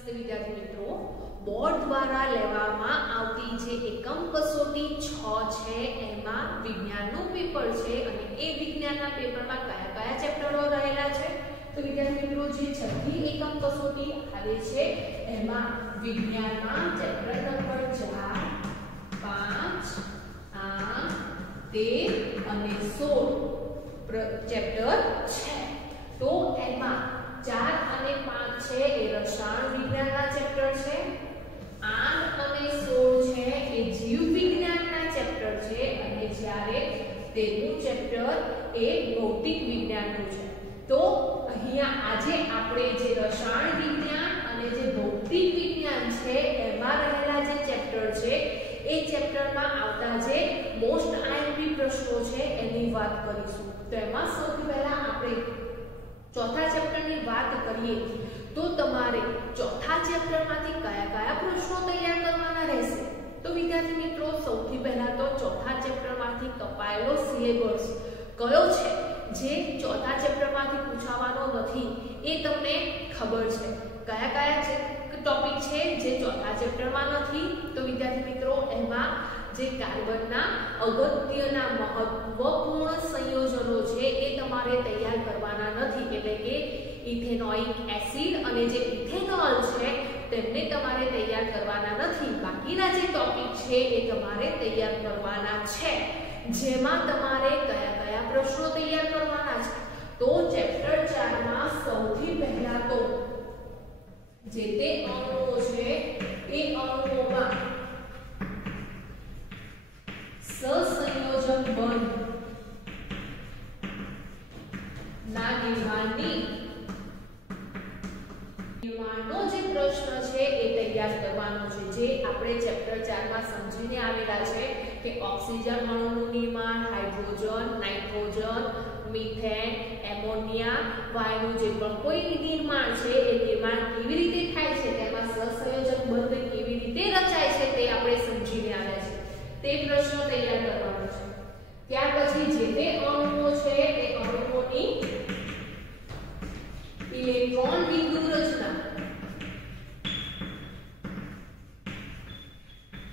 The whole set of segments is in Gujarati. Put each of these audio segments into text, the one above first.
નમસ્તે વિદ્યાર્થી મિત્રો, બોર્ડ દ્વારા લેવામાં આવતી જે એકમ કસોટી 6 છે એમાં વિજ્ઞાનનું પેપર છે અને એ વિજ્ઞાનના પેપરમાં કયા કયા ચેપ્ટરો રહેલા છે તો વિદ્યાર્થી મિત્રો જે છઠ્ઠી એકમ કસોટી આવે છે એમાં વિજ્ઞાનમાં ચેપ્ટર નંબર 4, 5, 8, 13 અને 16 ચેપ્ટર છે। તો એમાં 4 અને 5 છે એ રસાયણ વિજ્ઞાનના ચેપ્ટર છે, 8 અને 16 છે એ જીવ વિજ્ઞાનના ચેપ્ટર છે અને જ્યારે 13મું ચેપ્ટર એ ભૌતિક વિજ્ઞાનનું છે। તો અહીંયા આજે આપણે જે રસાયણ વિજ્ઞાન અને જે ભૌતિક વિજ્ઞાન છે એમાં રહેલા જે ચેપ્ટર છે એ ચેપ્ટરમાં આવતા જે મોસ્ટ આઈએમપી પ્રશ્નો છે એની વાત કરીશું। તો એમાં સૌથી પહેલા આપણે ચોથા ચેપ્ટરની વાત કરીએ તો તમારે ચોથા ચેપ્ટરમાંથી કયા કયા પ્રશ્નો તૈયાર કરવાના રહેશે તો વિદ્યાર્થી મિત્રો સૌથી પહેલા તો ચોથા ચેપ્ટરમાંથી કપાયેલો સિલેબસ કયો છે જે ચોથા ચેપ્ટરમાંથી પૂછવાનો નથી એ તમને ખબર છે। કયા કયા ટોપિક છે જે ચોથા ચેપ્ટરમાં નથી તો વિદ્યાર્થી મિત્રો એમાં જે કાર્બનના અગત્યના મહત્વપૂર્ણ સંયોજનો છે એ તમારે તૈયાર કરવાના નથી, એટલે કે ઇથેનોઇક એસિડ અને જે ઇથેનોલ છે તેમને તમારે તૈયાર કરવાના નથી। બાકીના જે ટોપિક છે એ તમારે તૈયાર કરવાના છે, જેમાં તમારે કયા કયા પ્રશ્નો તૈયાર કરવાના છે તો ચેપ્ટર 4 માં સૌથી પહેલા તો જે તે અણુઓ છે એ અણુઓમાં સહસંયોજક બંધ ના નિર્માણનો જે પ્રશ્ન છે એ તૈયાર કરવાનો છે, જે આપણે ચેપ્ટર 4 માં સમજીને આવેલા છે કે ઓક્સિજન અણુનું નિર્માણ, હાઇડ્રોજન, નાઇટ્રોજન, મિથેન, એમોનિયા વાયુનું જે પણ કોઈ નિર્માણ છે એ નિર્માણ કેવી રીતે થાય છે, તેમાં સહસંયોજક બંધ કેવી રીતે રચાય છે તે આપણે સમજીને આવ્યા છે, તે પ્રશ્નો તૈયાર કરવાનો છે। ત્યાર પછી જે તે અણુઓ છે એ અણુઓની ઇલેક્ટ્રોન બિંદુ રચના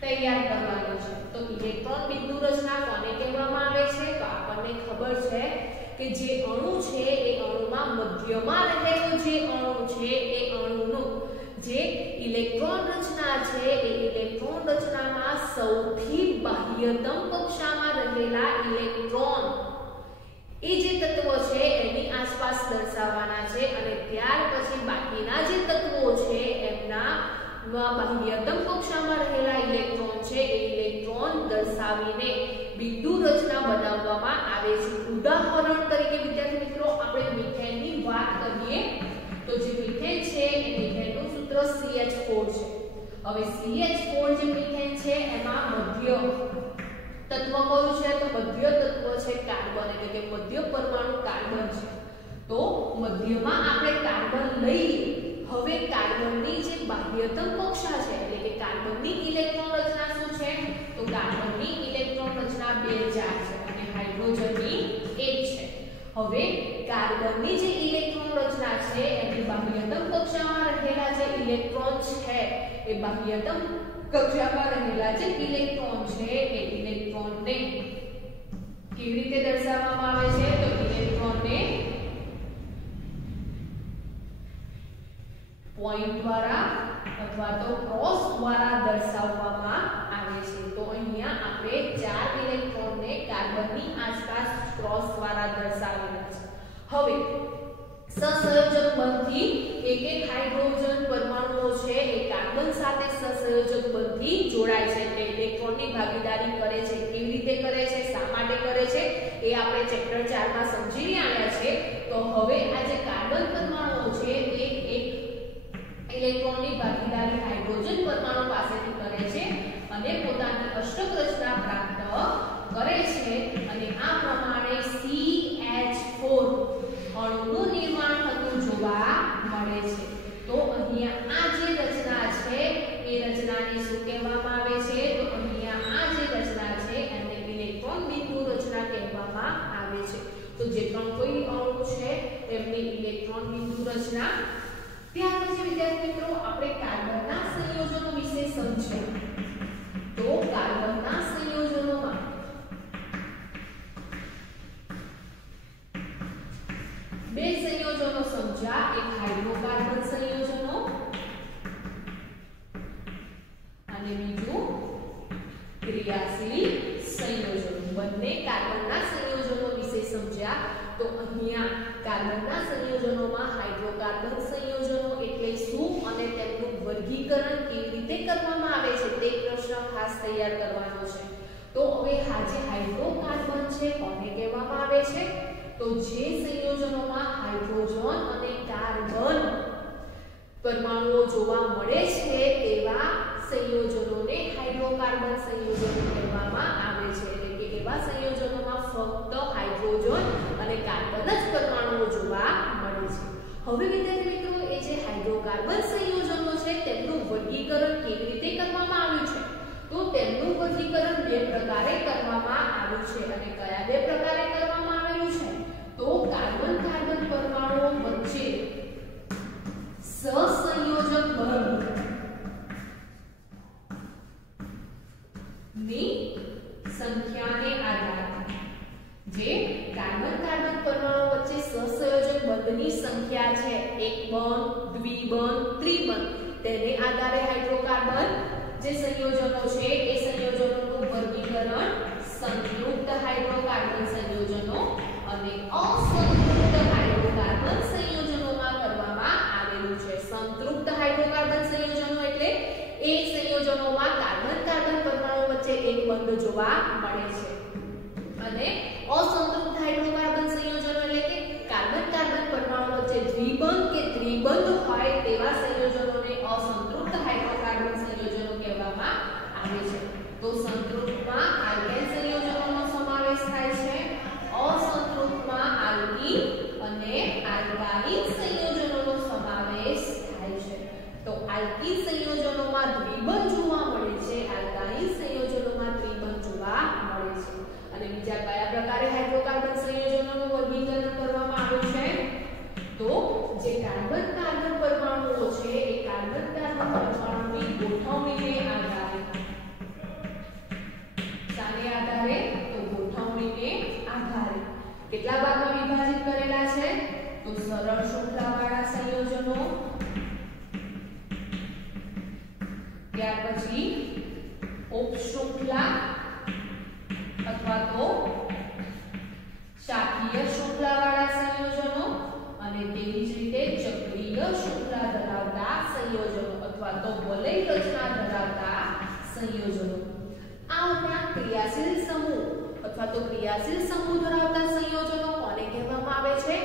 તૈયાર કરવાનો છે। તો ઇલેક્ટ્રોન બિંદુ રચના કોને કહેવામાં આવે છે તો આપણને ખબર છે કે જે અણુ છે એ અણુમાં મધ્યમાં રહેલો જે અણુ છે એ અણુનું જે ઇલેક્ટ્રોન રચના છે એ ઇલેક્ટ્રોન રચનામાં સૌથી બાહ્યતમ કક્ષામાં રહેલા ઇલેક્ટ્રોન એ જે તત્વો છે એની આસપાસ દર્શાવવાના છે અને ત્યાર પછી બાકીના જે તત્વો છે એમના બાહ્યતમ કક્ષામાં રહેલા ઇલેક્ટ્રોન છે એ ઇલેક્ટ્રોન દર્શાવીને બિંદુ રચના બનાવવામાં આવે છે। ઉદાહરણ તરીકે વિદ્યાર્થી મિત્રો આપણે મિથેનની વાત કરીએ તો જે મિથેન છે એ મિથેનનું સૂત્ર CH4 છે। હવે CH4 જે મિથેન છે એમાં મધ્ય તત્વ કયું છે તો મધ્ય તત્વ છે કાર્બન, એટલે કે મધ્ય પરમાણુ કાર્બન છે। તો મધ્યમાં આપણે કાર્બન લઈએ, હવે કાર્બનની જે બાહ્યતમ કક્ષા છે એટલે કે કાર્બનની ઇલેક્ટ્રોન રચના શું છે તો કાર્બનની ઇલેક્ટ્રોન રચના 2 4 છે અને હાઇડ્રોજનની 1 છે। હવે કાર્બનની જે ઇલેક્ટ્રોન રચના છે એની બાહ્યતમ કક્ષામાં રહેલા જે ઇલેક્ટ્રોન છે એ બાહ્યતમ કક્ષામાં રહેલા જે ઇલેક્ટ્રોન છે એ ઇલેક્ટ્રોનને કેવી રીતે દર્શાવવામાં આવે છે તો ઇલેક્ટ્રોનને પોઈન્ટ દ્વારા અથવા તો ક્રોસ દ્વારા દર્શાવવામાં આવે છે। તો અહીંયા આપણે 4 ઇલેક્ટ્રોનને કાર્બનની આસપાસ ક્રોસ દ્વારા દર્શાવેલા છે। હવે સહસંયોજક બંધથી એક હાઇડ્રોજન પરમાણુઓ છે એ કાર્બન સાથે સહસંયોજક બંધથી જોડાય છે, તે ઇલેક્ટ્રોનની ભાગીદારી કરે છે, કેવી રીતે કરે છે, શા માટે કરે છે એ આપણે ચેપ્ટર 4 માં સમજીને આવ્યા છે। તો હવે આ જે કાર્બન પરમાણુઓ છે એ એક ઇલેક્ટ્રોનની ભાગીદારી હાઇડ્રોજન પરમાણુ પાસેથી કરે છે અને પોતાની અષ્ટક રચના પ્રાપ્ત કરે છે અને આ પ્રમાણે CH4 અણુનું નિર્માણ થતું જોવા મળે છે। તો અહીંયા આ જે રચના છે એ રચનાને શું કહેવામાં આવે છે તો અહીંયા આ જે રચના છે એને ઇલેક્ટ્રોન બિંદુ રચના કહેવામાં આવે છે। તો જે પણ કોઈ અણુ છે એમની ઇલેક્ટ્રોન બિંદુ રચના ત્યાર પછી વિદ્યાર્થી મિત્રો આપણે કાર્બનના સંયોજનો વિશે સમજ્યા. તો કાર્બનના સંયોજનોમાં બે સંયોજનો સમજ્યા. એક હાઇડ્રોકાર્બન સંયોજનો અને બીજું ક્રિયાશીલ સંયોજનો. બંને કાર્બનના સંયોજનો વિશે સમજ્યા. તો અહીંયા કાર્બનના સંયોજનોમાં હાઇડ્રોકાર્બન સંયોજનો એટલે શું અને તેમનું વર્ગીકરણ કેવી રીતે કરવામાં આવે છે તે પ્રશ્ન ખાસ તૈયાર કરવાનો છે. તો હવે આ જે હાઇડ્રોકાર્બન છે કોને કહેવામાં આવે છે? તો જે સંયોજનોમાં હાઇડ્રોજન અને કાર્બન પરમાણુઓ જોવા મળે છે તેવા સંયોજનોને હાઇડ્રોકાર્બન સંયોજનો કહેવામાં આવે છે. એટલે કે એવા સંયોજનોમાં ફક્ત હાઇડ્રોજન અને કાર્બન જ પરમાણુઓ જોવા મળે છે. હવે વિદ્યાર્થી મિત્રો એ જે હાઇડ્રોકાર્બન સંયોજનો છે તેમનું વર્ગીકરણ કેવી રીતે કરવામાં આવ્યું છે? તો તેમનું વર્ગીકરણ બે પ્રકારે કરવામાં આવ્યું છે. અને કયા બે પ્રકારે કરવામાં આવેલું છે? તો કાર્બન કાર્બન પરમાણુઓ વચ્ચે સહસંયોજક બંધ ની સંખ્યાને આધારે જે કાર્બન કાર્બન પરમાણુઓ વચ્ચે સહસંયોજક બંધની સંખ્યા છે, એક બંધ, દ્વિબંધ, ત્રિબંધ, તેને આધારે હાઇડ્રોકાર્બન જે સંયોજનો છે એ સંયોજનોનું વર્ગીકરણ સંતૃપ્ત હાઇડ્રોકાર્બન સંયોજનો અને અસંતૃપ્ત હાઇડ્રોકાર્બન સંયોજનોમાં કરવામાં આવેલું છે. સંતૃપ્ત હાઇડ્રોકાર્બન સંયોજનો એટલે એ સંયોજનોમાં કાર્બન કાર્બન પરમાણુ વચ્ચે એક બંધ જોવા મળે છે. અને અસંતૃપ્ત હાઇડ્રોકાર્બન સંયોજનો એટલે કે કાર્બન કાર્બન પરમાણુ વચ્ચે દ્વિબંધ કે ત્રિબંધ હોય તેવા સંયોજનોને અસંતૃપ્ત હાઇડ્રોકાર્બન સંયોજનો કહેવામાં આવે છે. તો સંતૃપ્તમાં આલ્કેન સંયોજનોનો સમાવેશ થાય છે, અસંતૃપ્તમાં આલ્કીન અને આલ્કાઇન સંયોજનોનો સમાવેશ થાય છે. તો આલ્કીન સંયોજનોમાં દ્વિબંધ જોવા મળે છે, આલ્કાઇન સંયોજનોમાં ત્રિબંધ જોવા મળે છે. અને બીજા કયા પ્રકારે હાઇડ્રોકાર્બન સંયોજનોનું વર્ગીકરણ કરવામાં આવ્યું છે? તો જે કાર્બન કાર્બન પરમાણુઓ છે એ કાર્બન કાર્બન પરમાણુની ગોઠવણીને આધારે શાને આધારે? તો ગોઠવણીને આધારે કેટલા ભાગમાં વિભાજિત કરેલા છે? તો સરળ શૃંખલાવાળા સંયોજનો, ત્યાર પછી ઉપશૃંખલા અથવા તો શાખીય શૃંખલાવાળા સંયોજનો અને તેવી જ રીતે ચક્રીય શૃંખલા ધરાવતા સંયોજનો અથવા તો વલય રચના ધરાવતા સંયોજનો. આ ઉપરાંત ક્રિયાશીલ સમૂહ અથવા તો ક્રિયાશીલ સમૂહ ધરાવતા સંયોજનો કોને કહેવામાં આવે છે?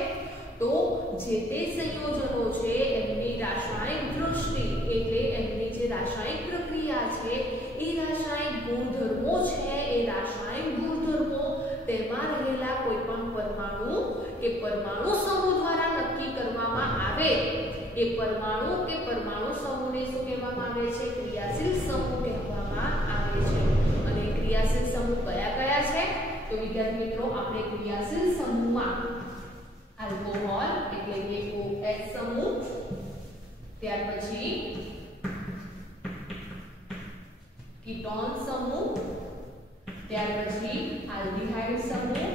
તો જે તે સંયોજનો છે એમની રાસાયણિક દૃષ્ટિ એટલે એમની જે રાસાયણિક પ્રક્રિયા છે એ રાસાયણિક ગુણધર્મો છે એ રાસાયણિક ગુણધર્મો તેમાં રહેલા કોઈ પણ પરમાણુ કે પરમાણુ સમૂહ દ્વારા નક્કી કરવામાં આવે એ પરમાણુ કે પરમાણુ સમૂહને શું કહેવામાં આવે છે? ક્રિયાશીલ સમૂહ કહેવામાં આવે છે. અને ક્રિયાશીલ સમૂહ કયા કયા છે? તો વિદ્યાર્થી મિત્રો આપણે ક્રિયાશીલ સમૂહમાં આલ્કોહોલ એટલે કે OH સમૂહ, ત્યાર પછી કીટોન સમૂહ, ત્યાર પછી આલ્ડીહાઇડ સમૂહ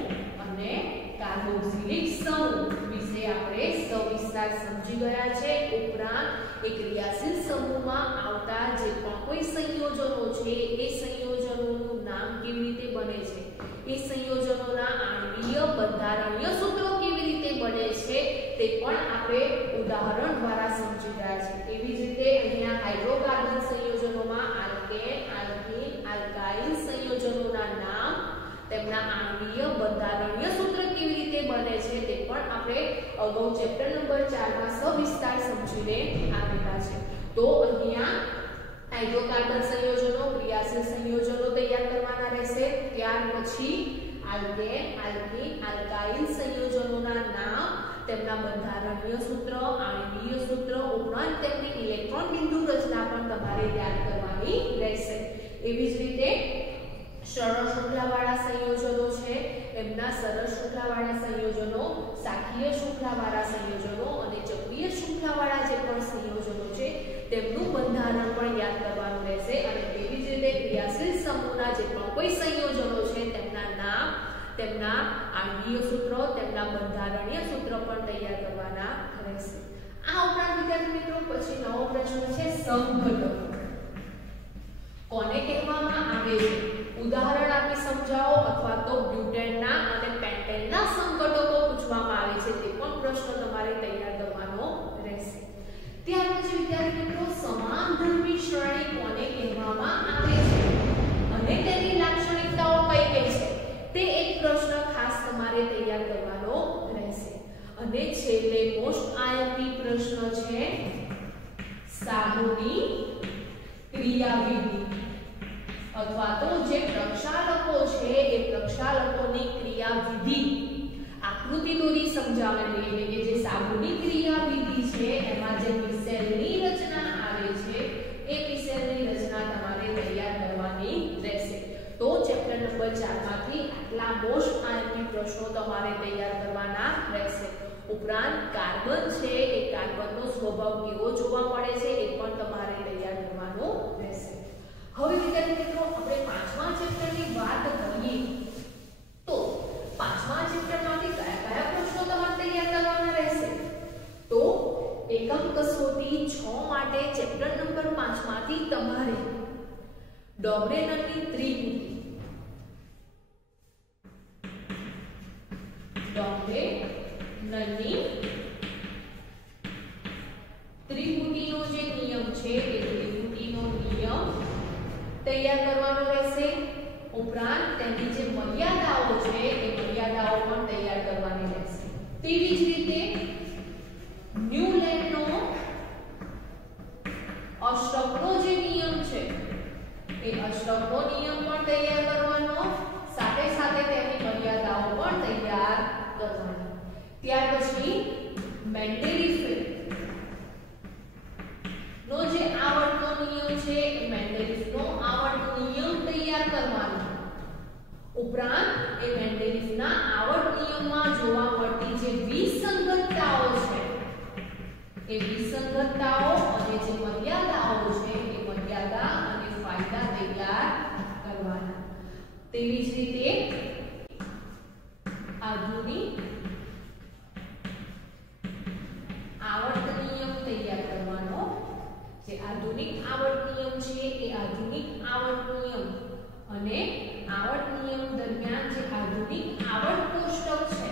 અને કાર્બોક્સિલિક સમૂહ વિશે આપણે સવિસ્તાર સમજી ગયા છે. ઉપરાંત એ ક્રિયાશીલ સમૂહમાં આવતા જે પણ કોઈ સંયોજનો છે એ સંયોજનોનું નામ કેવી રીતે બને છે, એ સંયોજનોના આણ્વીય બંધારણીય સૂત્રો કેવી રીતે બને છે તે પણ આપણે ઉદાહરણ દ્વારા સમજી ગયા છે. એવી જ રીતે અહીંયા હાઇડ્રોકાર્બન સંયોજનોમાં આલ્કેન, આલ્કીન, આલ્કાઇન સંયોજનોના નામ, તેમના આણ્વીય બંધારણીય સૂત્ર કેવી રીતે બને છે તે પણ આપણે અગાઉ ચેપ્ટર નંબર 4 માં સવિસ્તાર સમજીને આવેલા છે. તો અહીંયા હાઇડ્રોકાર્બન સંયોજનો, ક્રિયાશીલ સંયોજનો તૈયાર કરવાના રહેશે. ત્યાર પછી આલ્કેન, આલ્કીન, આલ્કાઇન સંયોજનોના નામ, તેમના બંધારણીય સૂત્ર, આણ્વીય સૂત્ર ઉપરાંત તેમની ઇલેક્ટ્રોન બિંદુ રચના પણ તમારે યાદ કરવાની રહેશે. એવી જ રીતે સરળ શૃંખલાવાળા સંયોજનો છે એમના સરળ શૃંખલાવાળા સંયોજનો, શાખીય શૃંખલાવાળા સંયોજનો અને ચક્રીય શૃંખલાવાળા જે પણ તેમના આણ્વીય સૂત્રો, તેમના બંધારણીય સૂત્ર પણ તૈયાર કરવાના રહેશે. આ ઉપરાંત વિદ્યાર્થી મિત્રો પછી નવો પ્રશ્ન છે સમઘટકો. કોને કહેવામાં આવે છે? ઉદાહરણ આપી સમજાવો અથવા તો બ્યુટેનના અને પેન્ટેનના સમઘટકો પૂછવામાં આવે છે તે પણ પ્રશ્ન તમારે તૈયાર કરવાનો રહેશે. ત્યાર પછી વિદ્યાર્થી મિત્રો સમાનધર્મી શ્રેણી કોને કહેવામાં આવે છે અને તેની લાક્ષણિકતાઓ કઈ કઈ છે તે એક પ્રશ્ન ખાસ તમારે તૈયાર કરવાનો રહેશે. અને છેલ્લે મોસ્ટ આઈએમપી પ્રશ્ન છે સામૂહિક ક્રિયાવિધિ અથવા તો જે પ્રક્ષાલકો છે એ પ્રક્ષાલકોની ક્રિયાવિધિ આકૃતિ દોરી સમજાવવાની, એટલે કે જે સામૂહિક ક્રિયાવિધિ છે એમાં જે મિસેલની રચના આવે છે એ મિસેલની રચના તમારે તૈયાર કરવાની રહેશે. તો ચેપ્ટર નંબર 4 માંથી આટલા મોસ્ટ આઈએમપી પ્રશ્નો તમારે તૈયાર કરવાના રહેશે. ઉપરાંત કાર્બન છે એ કાર્બનનો સ્વભાવ કેવો જોવા મળે છે એ પણ તમારે તૈયાર કરવાનો રહેશે. હવે વિદ્યાર્થી મિત્રો આપણે પાંચમા ચેપ્ટરની વાત કરીએ તો પાંચમા ચેપ્ટરમાંથી કયા કયા પ્રશ્નો તમારે તૈયાર કરવાના રહેશે? તો એકમ કસોટી 6 માટે ચેપ્ટર નંબર 5 માંથી તમારે ડોબરેનની ત્રિપુટી, ડોબરેનની ત્રિપુટીનો જે નિયમ છે એ ત્રિપુટીનો નિયમ તૈયાર કરવાનો રહેશે. ઉપરાંત તેની જે મર્યાદાઓ છે એ મર્યાદાઓ પણ તૈયાર કરવાની રહેશે. તેવી જ રીતે ન્યુલેન્ડનો અષ્ટકનો જે નિયમ છે એ અષ્ટકનો નિયમ પણ તૈયાર કરવાનો, સાથે સાથે તેની મર્યાદાઓ પણ તૈયાર કરવાની. ત્યાર પછી મેન્ડેલિફે નો જે આવર્તનો નિયમ છે એ મેન્ડેલિફનો આવર્ત નિયમ તૈયાર કરવાનો. ઉપરાંત એ મેન્ડેલિફના આવર્ત નિયમમાં જોવા મળતી જે વિસંગતતાઓ છે એ વિસંગતતાઓ અને જે મર્યાદાઓ છે એ મર્યાદા અને ફાયદા તૈયાર કરવાના. તેવી જ રીતે આધુનિક આવર્ત નિયમ તૈયાર કરવાનો. જે આધુનિક આવર્ત નિયમ છે એ આધુનિક આવર્ત નિયમ અને આવર્ત નિયમ દરમિયાન જે આધુનિક આવર્ત કોષ્ટક છે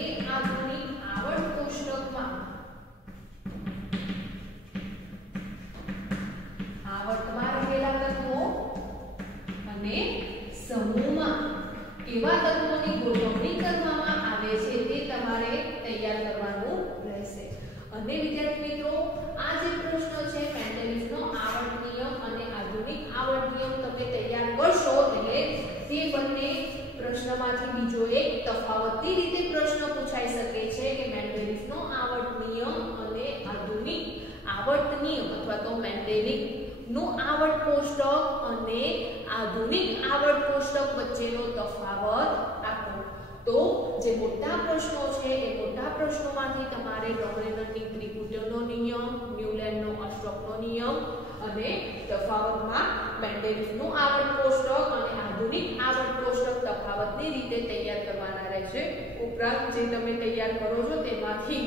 એ આધુનિક આવર્ત કોષ્ટકમાં આવર્તમાં રહેલા તત્વો અને સમૂહમાં કેવા તત્વોની ગોઠવણી કરવામાં આવે છે તે તમારે તૈયાર કરવાનું રહેશે. અને વિદ્યાર્થી મિત્રો આ જે પ્રશ્ન છે મેન્ડેલિફનો આવર્ત નિયમ અને આધુનિક આવર્ત નિયમ તમે તૈયાર કરશો એટલે તે બંને પ્રશ્નમાંથી બીજો એક તફાવતની રીતે પ્રશ્ન પૂછાઈ શકે છે કે મેન્ડેલિફનો આવર્ત નિયમ અને આધુનિક આવર્ત નિયમ અથવા તો મેન્ડેલિફ નું આવર્ત કોષ્ટક અને આધુનિક આવર્ત કોષ્ટક વચ્ચેનો તફાવત આપો. તો જે મોટા પ્રશ્નો છે એ મોટા પ્રશ્નોમાંથી તમારે ડોબરેનની ત્રિપુટીનો નિયમ, ન્યુલેન્ડનો અષ્ટકનો નિયમ અને તફાવતમાં મેન્ડેલિફનું આવર્ત કોષ્ટક અને આધુનિક આવર્ત કોષ્ટક તફાવતની રીતે તૈયાર કરવાના રહેશે. ઉપરાંત જે તમે તૈયાર કરો છો તેમાંથી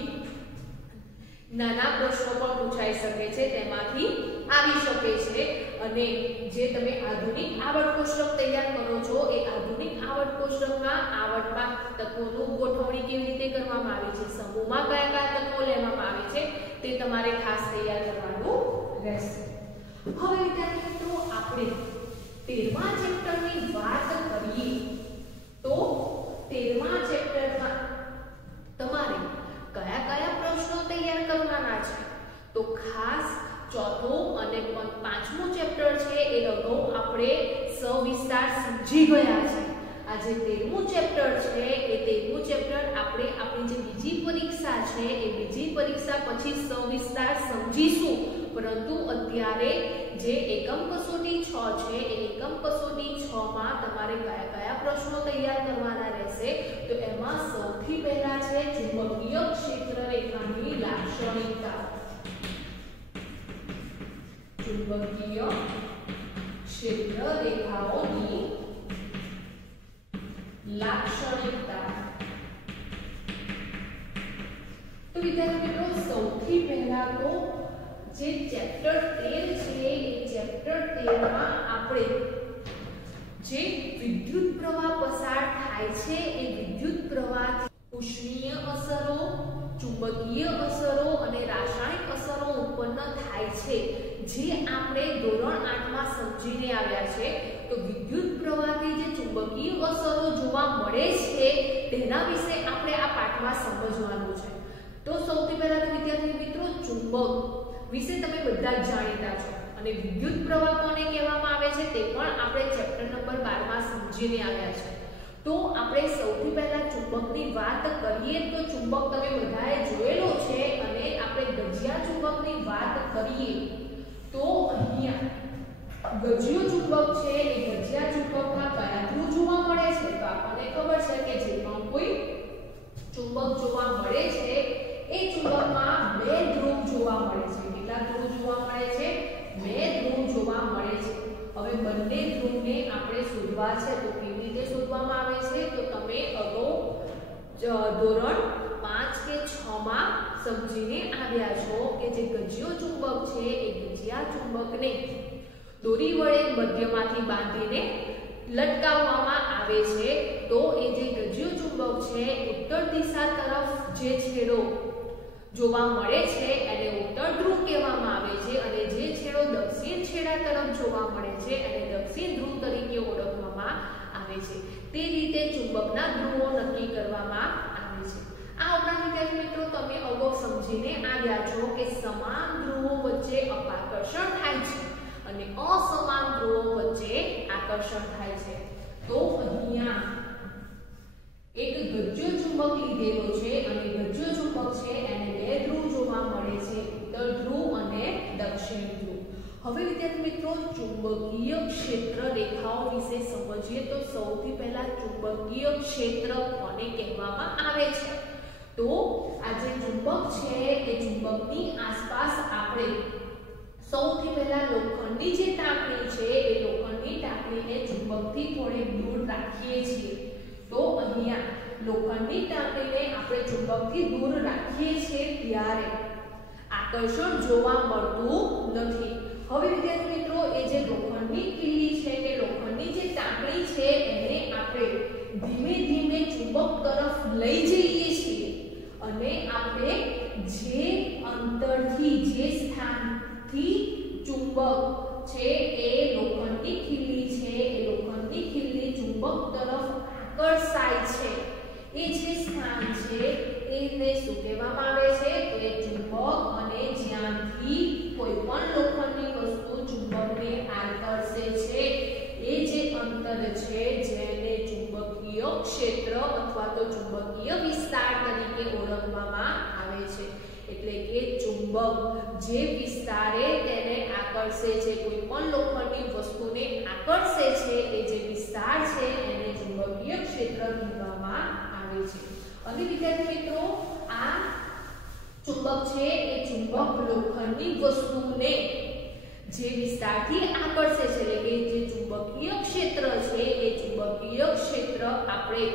નાના પ્રશ્નો પણ પૂછાઈ શકે છે, તેમાંથી આવી શકે છે. અને જે તમે આધુનિક આવર્ત કોષ્ટક તૈયાર કરો છો એ આધુનિક આવર્ત કોષ્ટકમાં આવર્તમાં તત્વોનું ગોઠવણી કેવી રીતે કરવામાં આવે છે, સમૂહમાં કયા કયા તત્વો લેવામાં આવે છે તે તમારે ખાસ તૈયાર કરવાનું રહેશે. હવે વિદ્યાર્થી મિત્રો આપણે 13મા ચેપ્ટરની વાત કરીએ તો 13મા ચેપ્ટરમાં તમારે કયા કયા પ્રશ્નો તૈયાર કરવાના છે? તો ખાસ ચોથું અને પાંચમું ચેપ્ટર છે એ અગાઉ આપણે સવિસ્તાર સમજી ગયા છે. આ જે 13મું ચેપ્ટર છે એ 13મું ચેપ્ટર આપણે આપણી જે બીજી પરીક્ષા છે એ બીજી પરીક્ષા પછી સવિસ્તાર સમજીશું. પરંતુ અત્યારે જે એકમ કસોટી 6 છે એ એકમ કસોટી 6 માં તમારે કયા કયા પ્રશ્નો તૈયાર કરવાના રહેશે? તો એમાં સૌથી પહેલા છે ચુંબકીય ક્ષેત્ર રેખાની લાક્ષણિકતા. ચુંબકીય ક્ષેત્ર રેખાઓની લાક્ષણિકતા। તો વિદ્યાર્થી મિત્રો સૌથી પહેલા તો જે ચેપ્ટર 13 છે એ ચેપ્ટર 13 માં આપણે જે વિદ્યુત પ્રવાહ પસાર થાય છે એ વિદ્યુત પ્રવાહથી ઉષ્મીય અસરો, ચુંબકીય અસરો અને રાસાયણિક અસરો ઉત્પન્ન થાય છે, જે આપણે ધોરણ 8 માં સમજીને આવ્યા છે। તો વિદ્યુત પ્રવાહથી જે ચુંબકીય અસરો જોવા મળે છે તેના વિશે આપણે આ પાઠમાં સમજવાનું છે। તો સૌથી પહેલા તો વિદ્યાર્થી મિત્રો ચુંબક વિશે તમે બધા જ જાણીતા છો અને વિદ્યુત પ્રવાહ કોને કહેવામાં આવે છે તે પણ આપણે ચેપ્ટર નંબર 12 માં સમજીને આવ્યા છે। તો આપણે સૌથી પહેલા ચુંબકની વાત કરીએ તો ચુંબક તમે બધાએ જોયેલો છે અને આપણે ગજિયા ચુંબકની વાત કરીએ તો અહીંયા ગજિયો ચુંબક છે એ ગજિયા ચુંબકમાં કયા ધ્રુવ જોવા મળે છે? તો આપણને ખબર છે કે જે પણ કોઈ ચુંબક જોવા મળે છે એ ચુંબકમાં બે ધ્રુવ જોવા મળે છે। કેટલા ધ્રુવ જોવા મળે છે? બે ધ્રુવ જોવા મળે છે। હવે બંને ધ્રુવને આપણે શોધવા છે તો કેવી રીતે શોધવામાં આવે છે? તો તમે અગાઉ ધોરણ 5 કે 6 માં સમજીને આવ્યા છો કે જે ગજિયો ચુંબક છે એ ગજિયા ચુંબકને દોરી વડે મધ્યમાંથી બાંધીને લટકાવવામાં આવે છે। તો એ જે ગજિયો ચુંબક છે ઉત્તર દિશા તરફ જે છેડો જોવા મળે છે એને ઉત્તર ધ્રુવ કહેવામાં આવે છે અને જે છેડો દક્ષિણ છેડા તરફ જોવા મળે છે એને દક્ષિણ ધ્રુવ તરીકે ઓળખવામાં આવે છે। તે રીતે ચુંબકના ધ્રુવો નક્કી કરવામાં આવે છે। આ ઉપરાંત વિદ્યાર્થી મિત્રો તમે અગાઉ સમજીને આવ્યા છો કે સમાન ધ્રુવો વચ્ચે અપાકર્ષણ થાય છે અને અસમાન ધ્રુવો વચ્ચે આકર્ષણ થાય છે। તો અહીંયા એક ગજિયો ચુંબક લીધેલો છે અને ગજિયો ચુંબક છે એને બે ધ્રુવ જોવા મળે છે, ઉત્તર ધ્રુવ અને દક્ષિણ ધ્રુવ। હવે વિદ્યાર્થી મિત્રો ચુંબકીય ક્ષેત્ર રેખાઓ વિશે સમજીએ તો સૌથી પહેલા ચુંબકીય ક્ષેત્ર કોને કહેવામાં આવે છે? તો આ જે ચુંબક છે એ ચુંબકની આસપાસ આપણે સૌથી પહેલા લોખંડની જે ટાંકણી છે એ લોખંડની ટાંકણીને ચુંબકથી થોડી દૂર રાખીએ છીએ। તો અહીંયા લોખંડની ટાંકણીને આપણે ચુંબકથી દૂર રાખીએ છીએ ત્યારે આકર્ષણ જોવા મળતું નથી। હવે વિદ્યાર્થી મિત્રો એ જે લોખંડની કિલ્લી છે કે લોખંડની જે ટાંકણી છે એને આપણે ધીમે ધીમે ચુંબક તરફ લઈ જઈએ છીએ અને આપણે જે અંતરથી જે સ્થાનથી ચુંબક છે એ લોખંડની કિલ્લી છે એ લોખંડની કિલ્લી ચુંબક તરફ આકર્ષાય છે એ જે સ્થાન છે એને શું કહેવામાં આવે છે? તો એ ચુંબક અને જ્યાંથી કોઈ પણ લોખંડની વસ્તુ ચુંબકને આકર્ષે છે એ જે અંતર છે જેને ચુંબકીય ક્ષેત્ર અથવા તો ચુંબકીય વિસ્તાર તરીકે ઓળખવામાં આવે છે। એટલે કે ચુંબક જે વિસ્તારે તેને આકર્ષે છે કોઈ પણ લોખંડની વસ્તુને આકર્ષે છે એ જે વિસ્તાર છે એને ચુંબકીય ક્ષેત્ર કહેવામાં આવે છે। અને વિદ્યાર્થી મિત્રો આ ચુંબક છે એ ચુંબક લોખંડની વસ્તુને જે વિસ્તારથી આકર્ષે છે એટલે કે જે ચુંબકીય ક્ષેત્ર છે એ ચુંબકીય ક્ષેત્ર આપણે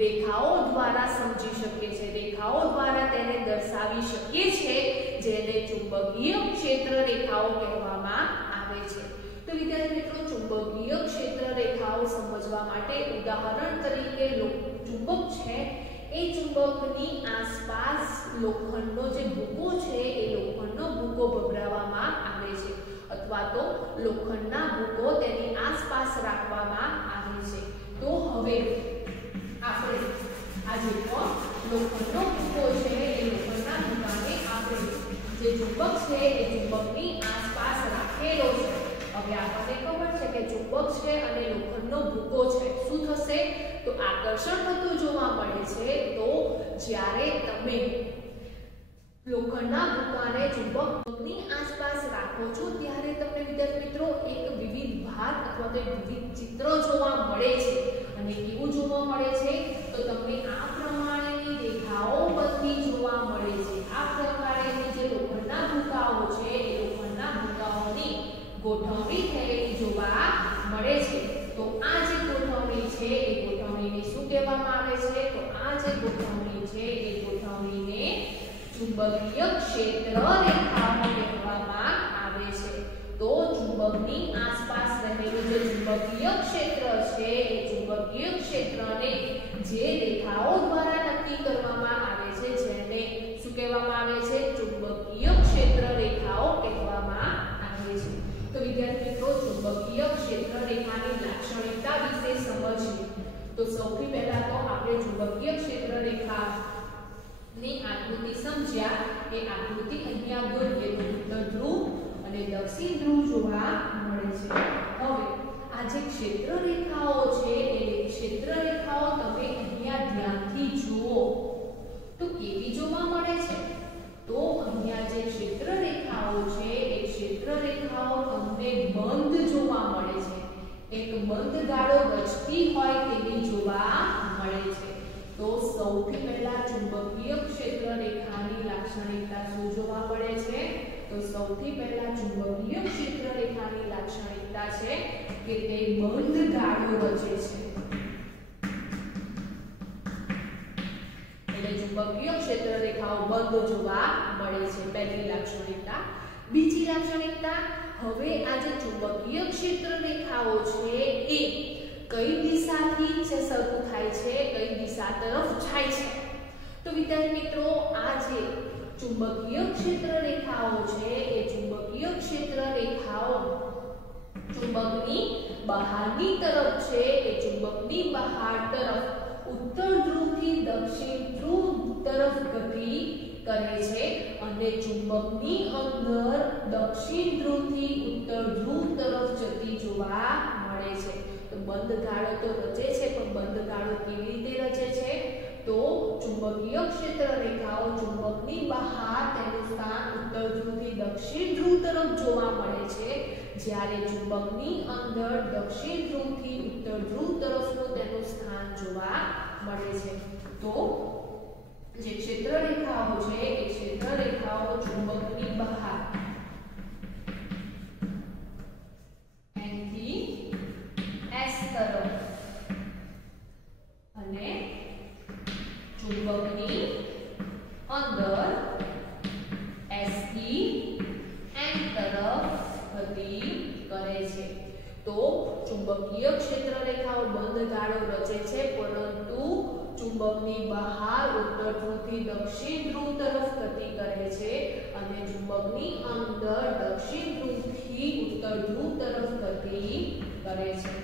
રેખાઓ દ્વારા સમજી શકીએ છીએ, રેખાઓ દ્વારા તેને દર્શાવી શકીએ છીએ જેને ચુંબકીય ક્ષેત્ર રેખાઓ કહેવામાં આવે છે। તો વિદ્યાર્થી મિત્રો ચુંબકીય ક્ષેત્ર રેખાઓ સમજવા માટે ઉદાહરણ તરીકે ચુંબક છે એ ચુંબકની આસપાસ લોખંડનો જે ભૂકો છે એ લોખંડનો ભૂકો ભભરાવવામાં આવે છે અથવા તો લોખંડના ભૂકો તેની આસપાસ રાખવામાં આવે છે। તો હવે આપણે આ જે લોખંડનો ભૂકો છે એ લોખંડના ભૂકાને આપણે જે ચુંબક છે એ ચુંબકની આસપાસ રાખેલો છે। હવે આપણને ખબર છે કે ચુંબક છે અને લોખંડનો ભૂકો છે શું થશે? તો આકર્ષણ થતું જોવા મળે છે। તો જ્યારે તમે લોખંડના ભૂકાને ચુંબકની આસપાસ રાખો છો ત્યારે તમને વિદ્યાર્થી મિત્રો એક વિવિધ ભાગ અથવા તો વિવિધ ચિત્રો જોવા મળે છે અને કેવું જોવા મળે છે? તો તમને આ પ્રમાણેની રેખાઓ બનતી જોવા મળે છે। આ પ્રકારેની જે લોખંડના ભૂકાઓ છે એ લોખંડના ભૂકાઓની ગોઠવણી થયેલી જોવા મળે છે। તો આ જે ગોઠવણી છે એ ગોઠવણીને શું શું કહેવામાં આવે છે? તો આ જે ગોઠવણી છે એ ગોઠવણીને ચુંબકીય ક્ષેત્ર રેખાઓ કહેવામાં આવે છે. તો ચુંબકની આસપાસ રહેલું જે ચુંબકીય ક્ષેત્ર છે એ ચુંબકીય ક્ષેત્રને જે રેખાઓ દ્વારા નક્કી કરવામાં આવે છે જેને શું કહેવામાં આવે છે? ચુંબકીય ક્ષેત્ર રેખાઓ કહેવામાં આવે છે. તો વિદ્યાર્થી મિત્રો, ચુંબકીય ક્ષેત્ર રેખાની લાક્ષણિકતા વિશે સમજીએ તો સૌથી પહેલા તો આપણે ચુંબકીય ક્ષેત્ર રેખાની આકૃતિ સમજ્યા. એ આકૃતિ અહીંયા દોરીએ તો ઉત્તર ધ્રુવ અને દક્ષિણ ધ્રુવ જોવા મળે છે. હવે આ જે ક્ષેત્ર રેખાઓ છે એ ક્ષેત્ર રેખાઓ તમે અહીંયા ધ્યાનથી જુઓ તો કેવી જોવા મળે છે? તો અહીંયા જે ક્ષેત્ર રેખાઓ છે એ ક્ષેત્ર રેખાઓ તમને બંધ જોવા મળે છે. એક બંધ ગાળો રચતી હોય તેવી જોવા મળે છે. તો સૌથી પહેલા ચુંબકીય ક્ષેત્ર રેખાની લાક્ષણિકતા શું જોવા મળે છે? તો સૌથી પહેલા ચુંબકીય ક્ષેત્ર રેખાની લાક્ષણિકતા છે કે તે બંધ ગાળો રચે છે. એટલે ચુંબકીય ક્ષેત્ર રેખાઓ બંધ જોવા મળે છે, પહેલી લાક્ષણિકતા. બીજી લાક્ષણિકતા, હવે આ જે ચુંબકીય ક્ષેત્ર રેખાઓ છે એ કઈ દિશાથી શરૂ થાય છે, કઈ દિશા તરફ જાય છે? તો વિદ્યાર્થી મિત્રો, આ જે ચુંબકીય ક્ષેત્ર રેખાઓ છે એ ચુંબકીય ક્ષેત્ર રેખાઓ ચુંબકની બહારની તરફ છે. એ ચુંબકની બહાર તરફ ઉત્તર ધ્રુવથી દક્ષિણ ધ્રુવ તરફ ગતિ કરે છે અને ચુંબકની અંદર દક્ષિણ ધ્રુવથી ઉત્તર ધ્રુવ તરફ જતી જોવા મળે છે. તો બંધ ગાળો તો રચે છે, પણ બંધ ગાળો કેવી રીતે રચે છે? તો ચુંબકીય ક્ષેત્ર રેખાઓ ચુંબકની બહાર તેનું સ્થાન ઉત્તર ધ્રુવથી દક્ષિણ ધ્રુવ તરફ જોવા મળે છે, જ્યારે ચુંબકની અંદર દક્ષિણ ધ્રુવથી ઉત્તર ધ્રુવ તરફનું તેનું સ્થાન જોવા મળે છે. તો જે ક્ષેત્ર રેખાઓ છે એ ક્ષેત્ર રેખાઓ ચુંબકની બહાર N થી S તરફ અને ચુંબકની અંદર S થી N તરફ ગતિ કરે છે. તો ચુંબકીય ક્ષેત્ર રેખાઓ બંધ ગાળો રચે છે, પરંતુ ચુંબકની બહાર ઉત્તર ધ્રુવથી દક્ષિણ ધ્રુવ તરફ ગતિ કરે છે અને ચુંબકની અંદર દક્ષિણ ધ્રુવથી ઉત્તર ધ્રુવ તરફ ગતિ કરે છે.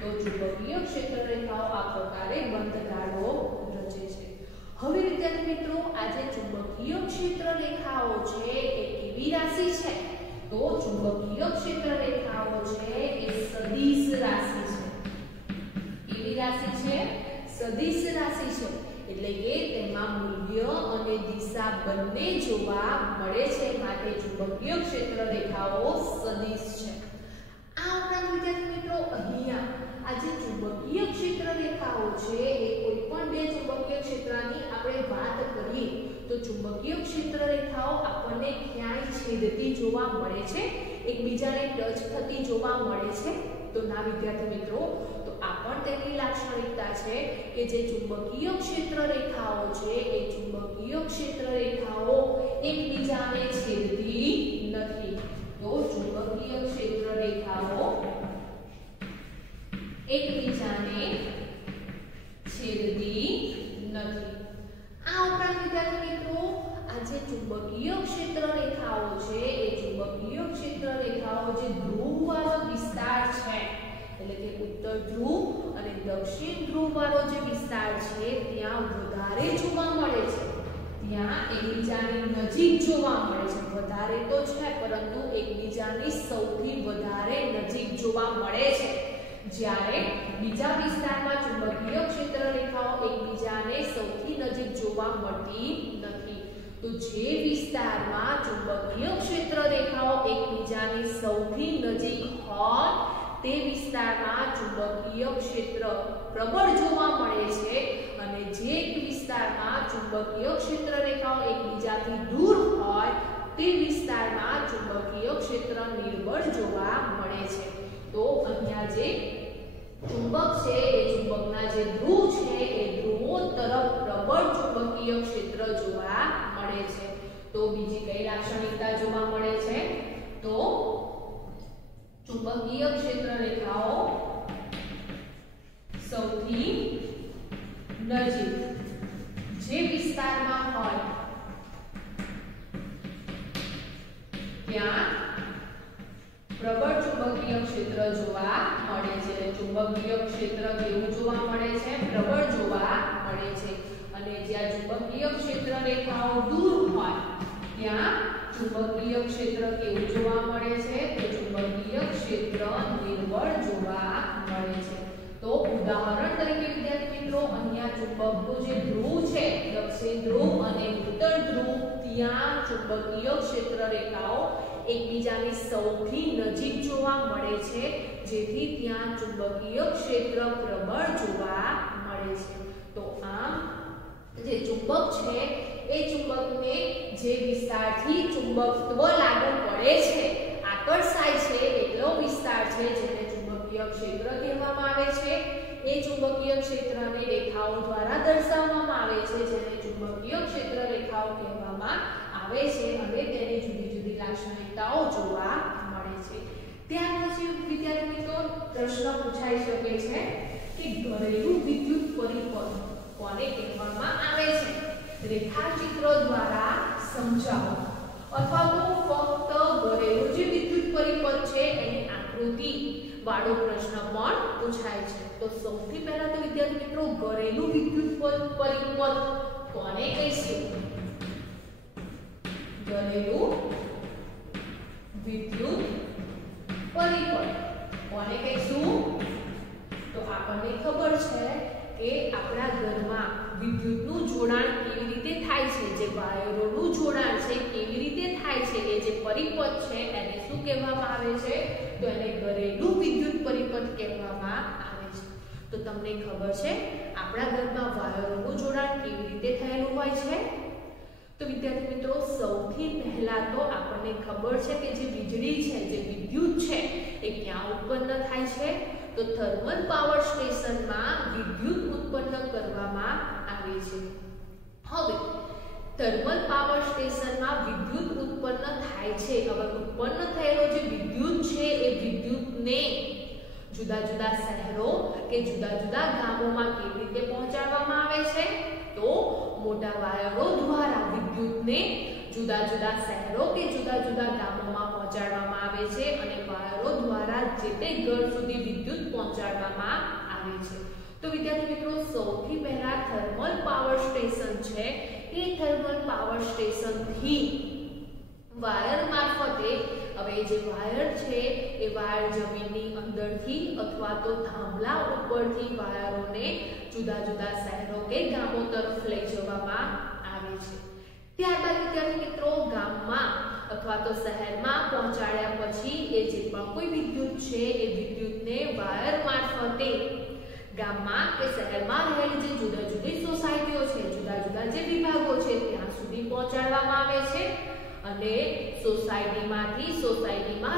તો ચુંબકીય ક્ષેત્ર રેખાઓ આ પ્રકારે બંધ ગાળો રચે છે. હવે વિદ્યાર્થી મિત્રો, આ જે ચુંબકીય ક્ષેત્ર રેખાઓ છે એ કેવી રાશિ છે? તો ચુંબકીય ક્ષેત્ર રેખાઓ છે એ સદિશ રાશિ છે. કેવી રાશિ છે? સદિશ રાશિ છે. એટલે કે તેમાં મૂલ્ય અને દિશા બંને જોવા મળે છે, માટે ચુંબકીય ક્ષેત્ર રેખાઓ સદિશ છે. આ ઉપરાંત વિદ્યાર્થી મિત્રો, અહીંયા આ જે ચુંબકીય ક્ષેત્ર રેખાઓ છે એ કોઈ પણ બે ચુંબકીય ક્ષેત્રની આપણે વાત કરીએ તો ચુંબકીય ક્ષેત્ર રેખાઓ આપણને ક્યાંય છેદતી જોવા મળે છે, એકબીજાને ટચ થતી જોવા મળે છે? તો ના વિદ્યાર્થી મિત્રો, તો આ પણ તેની લાક્ષણિકતા છે કે જે ચુંબકીય ક્ષેત્ર રેખાઓ છે એ ચુંબકીય ક્ષેત્ર રેખાઓ એકબીજાને છેદતી નથી. તો ચુંબકીય ક્ષેત્ર રેખાઓ એકબીજાને છેદતી નથી. આ ઉપરાંત વિદ્યાર્થી મિત્રો, આ જે ચુંબકીય ક્ષેત્ર રેખાઓ છે એ ચુંબકીય ક્ષેત્ર રેખાઓ જે ધ્રુવવાળો વિસ્તાર છે, એટલે કે ઉત્તર ધ્રુવ અને દક્ષિણ ધ્રુવ વાળો જે વિસ્તાર છે ત્યાં વધારે જોવા મળે છે. ત્યાં એકબીજાની નજીક જોવા મળે છે. વધારે તો છે, પરંતુ એકબીજાની સૌથી વધારે નજીક જોવા મળે છે. જ્યારે બીજા વિસ્તારમાં ચુંબકીય ક્ષેત્ર રેખાઓ એકબીજાને સૌથી નજીક જોવા મળતી નથી. તો જે વિસ્તારમાં ચુંબકીય ક્ષેત્ર રેખાઓ એકબીજાની સૌથી નજીક હોય તે વિસ્તારમાં ચુંબકીય ક્ષેત્ર પ્રબળ જોવા મળે છે અને જે વિસ્તારમાં ચુંબકીય ક્ષેત્ર રેખાઓ એકબીજાથી દૂર હોય તે વિસ્તારમાં ચુંબકીય ક્ષેત્ર નિર્બળ જોવા મળે છે. તો અહીંયા જે ચુંબક છે એ ચુંબકના જે ધ્રુવ છે એ પ્રબળ ચુંબકીય ક્ષેત્ર જોવા મળે છે। તો બીજી કઈ લાક્ષણિકતા જોવા મળે છે? તો ચુંબકીય ક્ષેત્ર રેખાઓ સૌથી નજીક જે વિસ્તારમાં હોય ત્યાં પ્રબળ ચુંબકીય ક્ષેત્ર જોવા મળે છે। ચુંબકીય ક્ષેત્ર કેવું જોવા મળે છે? પ્રબળ જોવા મળે છે। અને જ્યાં ચુંબકીય ક્ષેત્ર રેખાઓ દૂર હોય ત્યાં ચુંબકીય ક્ષેત્ર કેવું જોવા મળે છે? તો ચુંબકીય ક્ષેત્ર નિર્બળ જોવા મળે છે। તો ઉદાહરણ તરીકે વિદ્યાર્થી મિત્રો અહીંયા ચુંબકનું જે ધ્રુવ છે દક્ષિણ ધ્રુવ અને ઉત્તર ધ્રુવ ત્યાં ચુંબકીય ક્ષેત્ર રેખાઓ એકબીજાની સૌથી નજીક જોવા મળે છે જેથી ત્યાં ચુંબકીય ક્ષેત્ર પ્રબળ જોવા મળે છે। તો આમ જે ચુંબક છે એ ચુંબકને જે વિસ્તારથી ચુંબકત્વ લાગુ પડે છે આકર્ષાય છે એટલો વિસ્તાર છે જેને ચુંબકીય ક્ષેત્ર કહેવામાં આવે છે। એ ચુંબકીય ક્ષેત્રને રેખાઓ દ્વારા દર્શાવવામાં આવે છે જેને ચુંબકીય ક્ષેત્ર રેખાઓ કહેવામાં આવે છે અને તેની જુદી જુદી લાક્ષણિકતાઓ જોવા મળે છે। ત્યાર પછી વિદ્યાર્થી મિત્રો પ્રશ્ન પૂછાઈ શકે છે કે ઘરેલું વિદ્યુત પરિપથ કોને કહેવામાં આવે છે? રેખાચિત્ર દ્વારા સમજાવો અથવા તો ફક્ત ઘરેલું જે વિદ્યુત પરિપથ છે એની આકૃતિ વાળો પ્રશ્ન પણ પૂછાય છે। તો સૌથી પહેલા તો વિદ્યાર્થી મિત્રો ઘરેલું વિદ્યુત પરિપથ કોને કહીશું? ઘરેલું વિદ્યુત પરિપથ કોને કહીશું? તો આપણને ખબર છે કે આપણા ઘરમાં વિદ્યુતનું જોડાણ કેવી રીતે થાય છે, જે વાયરોનું જોડાણ છે કેવી રીતે થાય છે, એ જે પરિપથ છે એને શું કહેવામાં આવે છે? તો એને ઘરેલું વિદ્યુત પરિપથ કહેવામાં આવે છે। તો તમને ખબર છે આપણા ઘરમાં વાયરોનું જોડાણ કેવી રીતે થયેલું હોય છે? તો વિદ્યાર્થી મિત્રો સૌથી પહેલા તો આપણને ખબર છે કે જે વીજળી છે જે વિદ્યુત છે એ ક્યાં ઉત્પન્ન થાય છે? તો થર્મલ પાવર સ્ટેશનમાં વિદ્યુત ઉત્પન્ન કરવામાં આવે છે। હવે થર્મલ પાવર સ્ટેશનમાં વિદ્યુત ઉત્પન્ન થાય છે। હવે ઉત્પન્ન થયેલો જે વિદ્યુત છે એ વિદ્યુતને જુદા જુદા શહેરો કે જુદા જુદા ગામોમાં કેવી રીતે પહોંચાડવામાં આવે છે? તો મોટા વાયરો દ્વારા વિદ્યુતને જુદા જુદા શહેરો કે જુદા જુદા ગામોમાં પહોંચાડવામાં આવે છે અને વાયરો દ્વારા જે તે ઘર સુધી વિદ્યુત પહોંચાડવામાં આવે છે। તો વિદ્યાર્થી મિત્રો સૌથી પહેલા થર્મલ પાવર સ્ટેશન છે એ થર્મલ પાવર સ્ટેશનથી વાયર મારફતે, હવે જે વાયર છે એ વાયર જમીનની અંદરથી અથવા તો થાંભલા ઉપરથી વાયરોને જુદા જુદા શહેરો કે ગામો તરફ લઈ જવામાં આવે છે। ત્યારબાદ વિદ્યાર્થી મિત્રો ગામમાં અથવા તો શહેરમાં પહોંચાડ્યા પછી એ જે પણ કોઈ વિદ્યુત છે એ વિદ્યુતને વાયર મારફતે ગામમાં કે શહેરમાં રહેલી જે જુદા જુદી સોસાયટીઓ છે, જુદા જુદા જે વિભાગો છે ત્યાં સુધી પહોંચાડવામાં આવે છે અને સોસાયટીમાં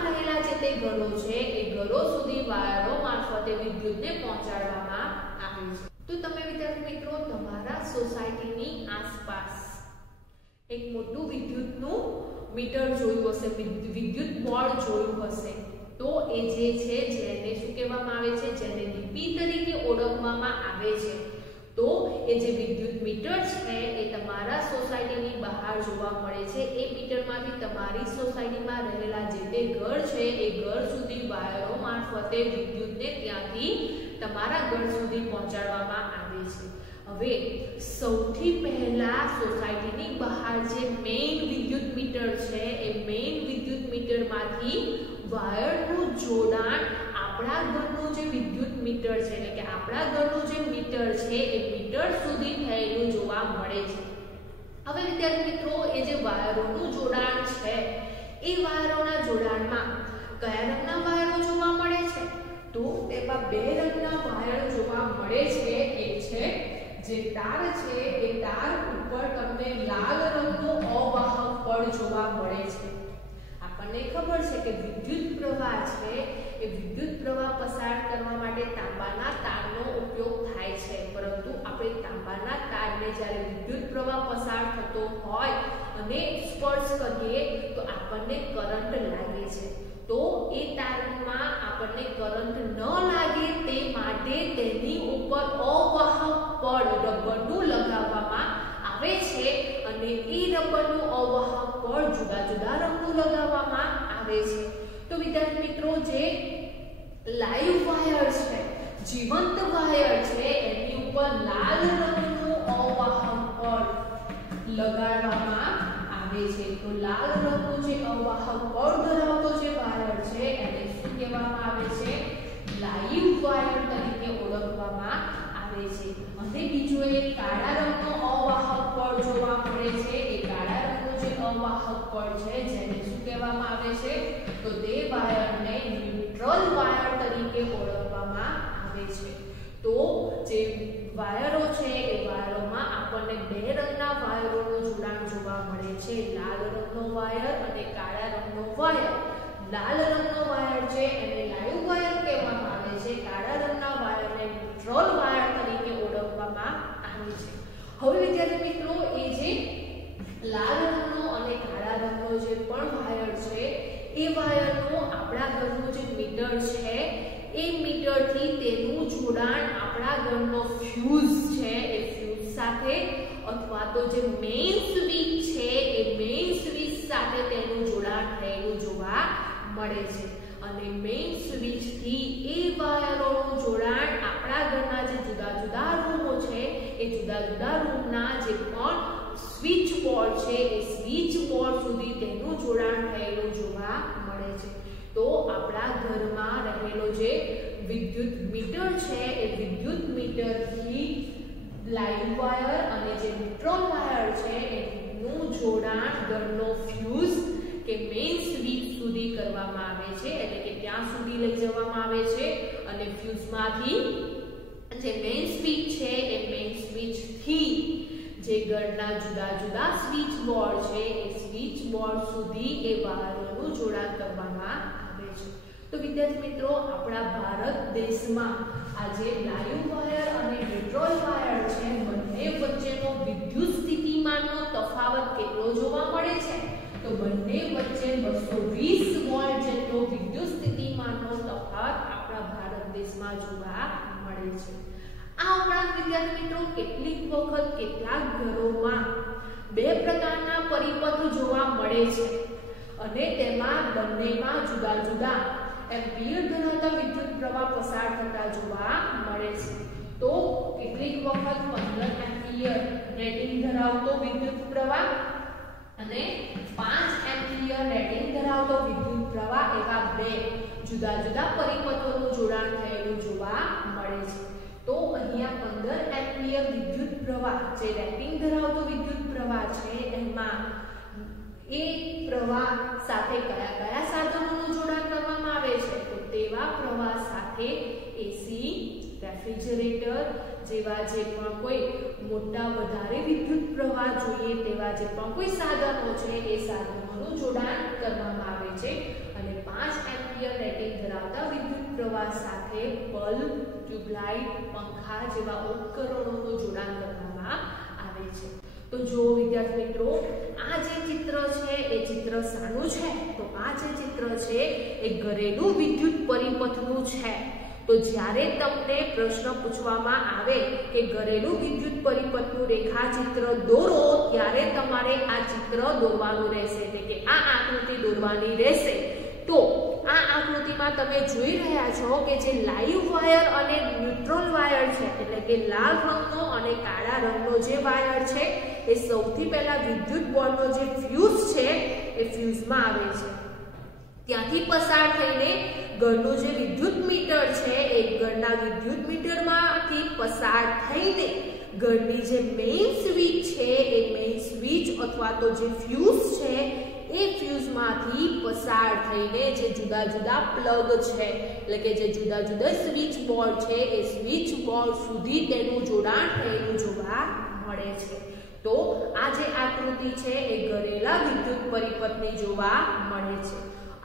રહેલા જે તે ઘરો છે એ ઘરો સુધી વાયરો મારફતે વિદ્યુતને પહોંચાડવામાં આવે છે। તો તમે વિદ્યાર્થી મિત્રો તમારા સોસાયટીની આસપાસ એક મોટું વિદ્યુતનું મીટર જોયું હશે, વિદ્યુત બોર્ડ જોયું હશે। તો એ જે છે જેને શું કહેવામાં આવે છે? જેને ડીપી તરીકે ઓળખવામાં આવે છે। તો એ જે વિદ્યુત મીટર છે એ તમારા સોસાયટીની બહાર જોવા મળે છે। એ મીટરમાંથી તમારી સોસાયટીમાં રહેલા જે તે ઘર છે એ ઘર સુધી વાયરો મારફતે વિદ્યુતને ત્યાંથી તમારા ઘર સુધી પહોંચાડવામાં આવે છે। હવે સૌથી પહેલા સોસાયટીની બહાર જે મેઇન વિદ્યુત મીટર છે એ મેઇન વિદ્યુત મીટરમાંથી વાયરનું જોડાણ આપણા ઘરનું જે વિદ્યુત મીટર છે એટલે કે આપણા ઘરનું જે મીટર છે એ મીટર સુધી થયેલું જોવા મળે છે। હવે વિદ્યાર્થી મિત્રો એ જે વાયરોનું જોડાણ છે એ વાયરોના જોડાણમાં કયા રંગના વાયરો જોવા મળે છે? તો તેમાં બે રંગના વાયર જોવા મળે છે। એક છે જે તાર છે એ તાર ઉપર તમને લાલ રંગનો અવાહક પડ જોવા મળે છે। આપણને ખબર છે કે વિદ્યુત પ્રવાહ છે એ વિદ્યુત પ્રવાહ પસાર કરવા માટે તાંબાના તારનો ઉપયોગ થાય છે, પરંતુ આપણે તાંબાના તાર તારને જ્યારે વિદ્યુત પ્રવાહ પસાર થતો હોય અને સ્પર્શ કરીએ તો આપણને કરંટ લાગે છે. તો એ તારમાં આપણને કરંટ ન લાગે તે માટે તેની ઉપર અવાહક પડ રબરનું લગાવવામાં આવે છે અને એ રબરનું અવાહક પડ જુદા જુદા રંગનું લગાવવામાં આવે છે. તો વિદ્યાર્થી મિત્રો, જે લાઈવ વાયર છે, જીવંત વાયર છે, એની ઉપર લાલ રંગનું અવાહક પડ લગાડવામાં આવે છે. તો લાલ રંગનું જે અવાહક પડ ધરાવતો જે વાયર છે એને શું કહેવામાં આવે છે? લાઈવ વાયર તરીકે ઓળખવામાં આવે છે. અને બીજો એક કાળા રંગનો અવાહક પડ જોવા મળે છે. એ કાળા રંગનો જે અવાહક પડ છે જેને શું કહેવામાં આવે છે? તો તે વાયરને ન્યુટ્રલ વાયર તરીકે ઓળખવામાં આવે છે. તો જે વાયરો છે એ વાયરોમાં આપણને બે રંગના વાયરોનું જોડાણ જોવા મળે છે, લાલ રંગનો વાયર અને કાળા રંગનો વાયર. લાલ રંગનો વાયર છે એને લાઈવ વાયર કહેવામાં આવે છે, કાળા રંગના વાયરને ન્યુટ્રલ વાયર તરીકે ઓળખવામાં આવે છે. હવે વિદ્યાર્થી મિત્રો, એ જે લાલ રંગનો અને કાળા રંગનો જે પણ વાયર છે એ વાયરનો આપણા ઘરનું જે મીટર છે એ મીટરથી તેનું જોડાણ આપણા ઘરનો ફ્યુઝ છે એ ફ્યુઝ સાથે અથવા તો જે મેઇન સ્વિચ છે એ મેઇન સ્વિચ સાથે તેનું જોડાણ થયેલું જોવા મળે છે. અને મેઇન સ્વિચ થી એ વાયરોનું જોડાણ આપણા ઘરના જે જુદા જુદા રૂમો છે એ જુદા જુદા રૂમના જે પણ સ્વિચ બોર્ડ છે એ સ્વિચ બોર્ડ સુધી તેનું જોડાણ થયેલું જોવા મળે છે. તો આપણા ઘરમાં રહેલો જે વિદ્યુત મીટર છે એ વિદ્યુત મીટરથી લાઈવ વાયર અને જે ન્યુટ્રલ વાયર છે એનું જોડાણ ઘરનો ફ્યુઝ કે મેઇન સ્વિચ સુધી કરવામાં આવે છે, એટલે કે ત્યાં સુધી લઈ જવામાં આવે છે. અને ફ્યુઝમાંથી જે મેઇન સ્વિચ છે એ મેઇન સ્વિચ થી જે ઘરના જુદા જુદા સ્વિચ બોર્ડ છે એ સ્વિચ બોર્ડ સુધી એ વાયરોનું જોડાણ કરવામાં આવે છે. તો વિદ્યાર્થી મિત્રો, આપણા ભારત દેશમાં આજે લાઈવ વાયર અને ન્યુટ્રલ વાયર છે બંને વચ્ચેનો વિદ્યુત સ્થિતિમાનનો તફાવત કેટલો જોવા મળે છે? તો બંને વચ્ચે 220 વોલ્ટ જેટલો વિદ્યુત સ્થિતિમાનનો તફાવત આપણા ભારત દેશમાં જોવા મળે છે. આ ઉપરાંત વિદ્યાર્થી મિત્રો, કેટલીક વખત કેટલાક ઘરોમાં બે પ્રકારના પરિપથ જોવા મળે છે અને તેમાં બંનેમાં જુદા જુદા એમ્પિયર ધરાવતા વિદ્યુત પ્રવાહ પસાર થતા જોવા મળે છે. તો કેટલીક વખત 15 એમ્પિયર રેટિંગ ધરાવતો વિદ્યુત પ્રવાહ અને 5 એમ્પિયર રેટિંગ ધરાવતો વિદ્યુત પ્રવાહ એવા બે જુદા જુદા પરિપથોનું જોડાણ થયેલું જોવા મળે છે. તો અહીંયા 15 એમ્પિયર વિદ્યુત પ્રવાહ જે રેટિંગ ધરાવતો વિદ્યુત પ્રવાહ છે એમાં એ પ્રવાહ સાથે કયા કયા સાધનોનું જોડાણ કરવામાં આવે છે? તો તેવા પ્રવાહ સાથે એસી, રેફ્રિજરેટર જેવા જે પણ કોઈ મોટા વધારે વિદ્યુત પ્રવાહ જોઈએ તેવા જે પણ કોઈ સાધનો છે એ સાધનોનું જોડાણ કરવામાં આવે છે. અને 5 એમ્પિયર રેટિંગ ધરાવતા વિદ્યુત પ્રવાહ સાથે બલ્બ, ટ્યુબલાઇટ, પંખા જેવા ઉપકરણોનું જોડાણ કરવામાં આવે છે. તો જો વિદ્યાર્થી મિત્રો, આ જે ચિત્ર છે એ ચિત્ર શાનું છે? તો આ જે ચિત્ર છે એ ઘરેલું વિદ્યુત પરિપથનું છે. તો જ્યારે તમને પ્રશ્ન પૂછવામાં આવે કે ઘરેલું વિદ્યુત પરિપથનું રેખાચિત્ર દોરો ત્યારે તમારે આ ચિત્ર દોરવાનું રહેશે, એટલે કે આ આકૃતિ દોરવાની રહેશે. તો આ આકૃતિમાં તમે જોઈ રહ્યા છો કે જે લાઈવ વાયર અને ન્યુટ્રલ વાયર છે, એટલે કે લાલ રંગનો અને કાળા રંગનો જે વાયર છે એ સૌથી પહેલા વિદ્યુત બોર્ડનો જે ફ્યુઝ છે એ ફ્યુઝમાં આવે છે. ત્યાંથી પસાર થઈને ઘરનું જે વિદ્યુત મીટર છે એ ઘરના વિદ્યુત મીટરમાંથી પસાર થઈને ઘરની જે મેઇન સ્વિચ છે એ મેઇન સ્વિચ અથવા તો જે ફ્યુઝ છે એ ફ્યુઝમાંથી પસાર થઈને જે જુદા જુદા પ્લગ છે, એટલે કે જે જુદા જુદા સ્વિચ બોર્ડ છે એ સ્વિચ બોર્ડ સુધી તેનું જોડાણ થયેલું જોવા મળે છે. તો આ જે આકૃતિ છે એ ઘરેલા વિદ્યુત પરિપથની જોવા મળે છે.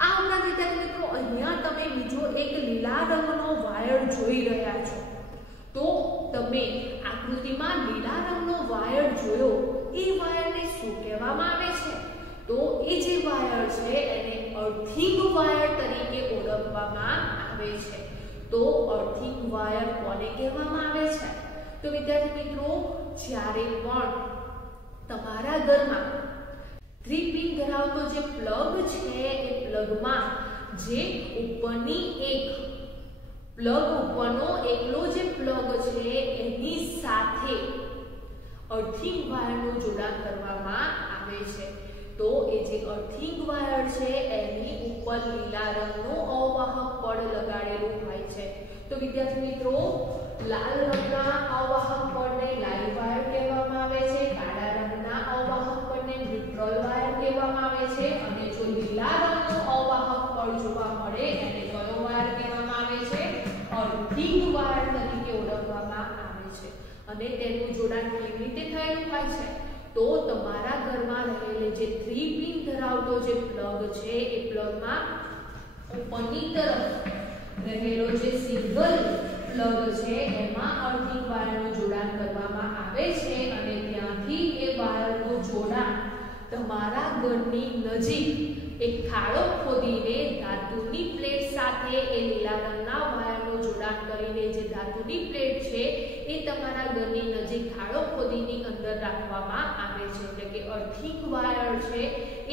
આ ઉપરાંત વિદ્યાર્થી મિત્રો, અહીંયા તમે બીજો એક લીલા રંગનો વાયર જોઈ રહ્યા છો. તો તમે આકૃતિમાં લીલા રંગનો વાયર જોયો એ વાયરને શું કહેવામાં આવે છે? તો એ જે વાયર છે એને અર્થિંગ વાયર તરીકે ઓળખવામાં આવે છે. તો અર્થિંગ વાયર કોને કહેવામાં આવે છે? તો વિદ્યાર્થી મિત્રો, જ્યારે પણ તમારા ઘરમાં 3 પિન ધરાવતો જે પ્લગ છે એ પ્લગમાં જે ઉપરની એક પ્લગ ઉપરનો એકલો જે પ્લગ છે એની સાથે અર્થિંગ વાયરનું જોડાણ કરવામાં આવે છે. તો એ જે અર્થિંગ વાયર છે એની ઉપર લીલા રંગનું અવાહક પડ લગાડેલું હોય છે. તો વિદ્યાર્થી મિત્રો, લાલ રંગના અવાહક પડને લાઈવ વાયર કહેવામાં આવે છે, કાળા રંગના અવાહક પડને ન્યુટ્રલ વાયર કહેવામાં આવે છે, અને જો લીલા રંગનો અવાહક પડ જોવા મળે એને કયો વાયર કહેવામાં આવે છે? અર્થિંગ વાયર તરીકે ઓળખવામાં આવે છે. અને તેનું જોડાણ કેવી રીતે થયેલું હોય છે? તો તમારા ઘરમાં રહેલી જે 3 પિન ધરાવતો જે પ્લગ છે એ પ્લગમાં ઉપરની તરફ રહેલો જે સિંગલ પ્લગ છે એમાં અર્થિંગ વાયરનું જોડાણ કરવામાં આવે છે, અને ત્યાંથી એ વાયરનું જોડાણ તમારા ઘરની નજીક એક ખાડો ખોદીને ધાતુની પ્લેટ સાથે એ લીલા રંગના વાયરનું જોડાણ કરીને જે ધાતુની પ્લેટ છે એ તમારા ઘરની નજીક ખાડો ખોદીની અંદર રાખવામાં આવે છે. એટલે કે અર્થિંગ વાયર છે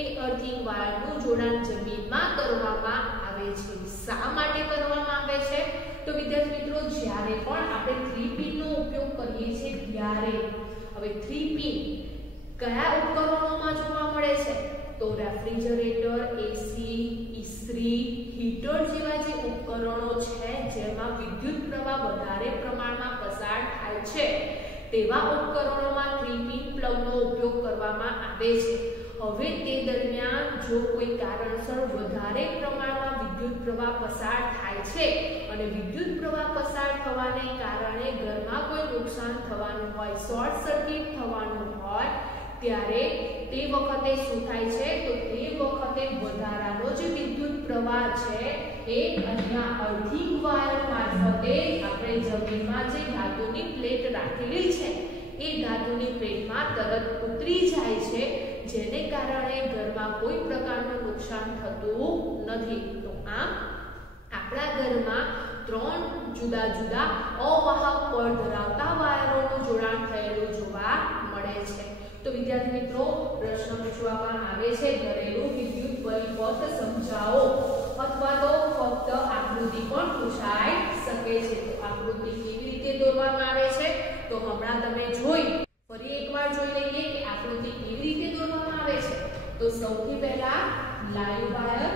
એ અર્થિંગ વાયરનું જોડાણ જમીનમાં કરવામાં આવે છે. શા માટે કરવામાં આવે છે? તો વિદ્યાર્થી મિત્રો, જ્યારે પણ આપણે 3 પિનનો ઉપયોગ કરીએ છીએ ત્યારે હવે 3 પિન કયા ઉપકરણોમાં જોવા મળે છે? તો રેફ્રિજરેટર, એસી, ઇસ્ત્રી, હીટર જેવા જે ઉપકરણો છે જેમાં વિદ્યુત પ્રવાહ વધારે પ્રમાણમાં પસાર થાય છે તેવા ઉપકરણોમાં 3 પિન પ્લગનો ઉપયોગ કરવામાં આવે છે. હવે તે દરમિયાન જો કોઈ કારણસર વધારે પ્રમાણમાં વિદ્યુત પ્રવાહ પસાર થાય છે અને વિદ્યુત પ્રવાહ પસાર થવાને કારણે ઘરમાં કોઈ નુકસાન થવાનું હોય, શોર્ટ સર્કિટ થવાનું હોય, ત્યારે તે વખતે શું થાય છે? તો તે વખતે વધારાનો જે વિદ્યુત પ્રવાહ છે એ અહીંયા અર્થિંગ વાયર મારફતે આપણે જમીનમાં જે ધાતુની પ્લેટ રાખેલી છે એ ધાતુની પ્લેટમાં તરત ઉતરી જાય છે, જેને કારણે ઘરમાં કોઈ પ્રકારનું નુકસાન થતું નથી. તો આમ આપણા ઘરમાં 3 જુદા જુદા અવાહક પડ ધરાવતા વાયરોનું જોડાણ થયેલું જોવા મળે છે. તો વિદ્યાર્થી મિત્રો, પ્રશ્ન પૂછવામાં આવે છે ઘરેલું વિદ્યુત પરિપથ સમજાવો, અથવા તો ફક્ત આકૃતિ પણ પૂછાઈ શકે છે. તો આકૃતિ કેવી રીતે દોરવામાં આવે છે? તો હમણાં તમે જોઈ ફરી એકવાર જોઈ લઈએ કે આકૃતિ કેવી રીતે દોરવામાં આવે છે. તો સૌથી પહેલા લાઈવ વાયર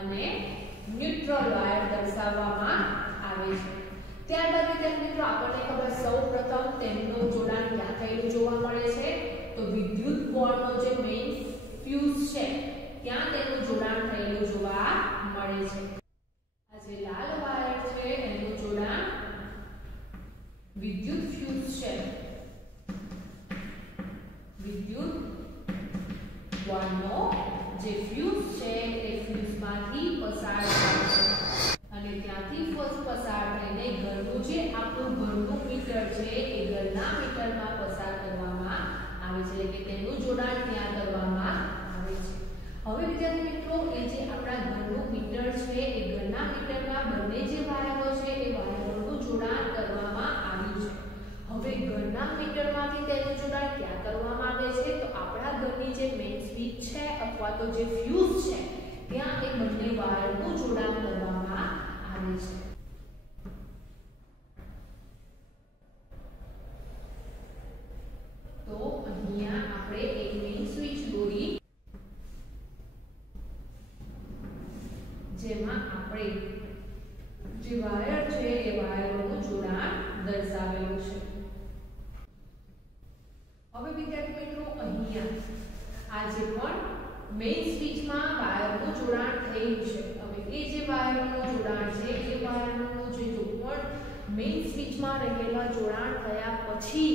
અને ન્યુટ્રલ વાયર દર્શાવવામાં આવે છે. ત્યારબાદ વિદ્યાર્થી મિત્રો, આપણને ખબર સૌપ્રથમ તેમનું જોડાણ ક્યાં થયેલું જોવા મળે છે? તો વિદ્યુત બોર્ડનો જે મેઇન ફ્યુઝ છે ત્યાં તેનું જોડાણ થયેલું જોવા મળે છે. આ જે લાલ વાયર છે એનું જોડાણ વિદ્યુત ફ્યુઝ છે, વિદ્યુત બોર્ડનો જે ફ્યુઝ છે એ ફ્યુઝમાંથી પસાર થાય છે અને ત્યાંથી પસાર થઈને ઘરનું જે આપણું ઘરનું મીટર છે એ ઘરના મીટરમાં પસાર કરવામાં આવે છે, એટલે કે તેનું જોડાણ ત્યાં કરવામાં આવે છે. હવે વિદ્યાર્થી મિત્રો, એ જે આપણા ઘરનું મીટર છે એ ઘરના મીટરમાં બંને જે વાયરો છે એ વાયરોનું જોડાણ કરવામાં આવ્યું છે. હવે ઘરના મીટરમાંથી તેનું જોડાણ ક્યાં કરવામાં આવે છે? તો આપણા ઘરની જે મેઇન સ્વિચ છે અથવા તો જે ફ્યુઝ છે ત્યાં એ બંને વાયરનું જોડાણ કરવામાં આવે છે. તો અહીંયા આપણે એક મેઇન સ્વિચ દોરી, જેમાં આપણે જે વાયર છે એ વાયરોનું જોડાણ દર્શાવેલું છે. હવે વિદ્યાર્થી મિત્રો, અહીંયા આ જે પણ મેઇન સ્વિચમાં વાયરનું જોડાણ થયું છે. હવે એ જે વાયરનું જોડાણ છે એ વાયરનું જે પણ મેઇન સ્વિચમાં રહેલા જોડાણ થયા પછી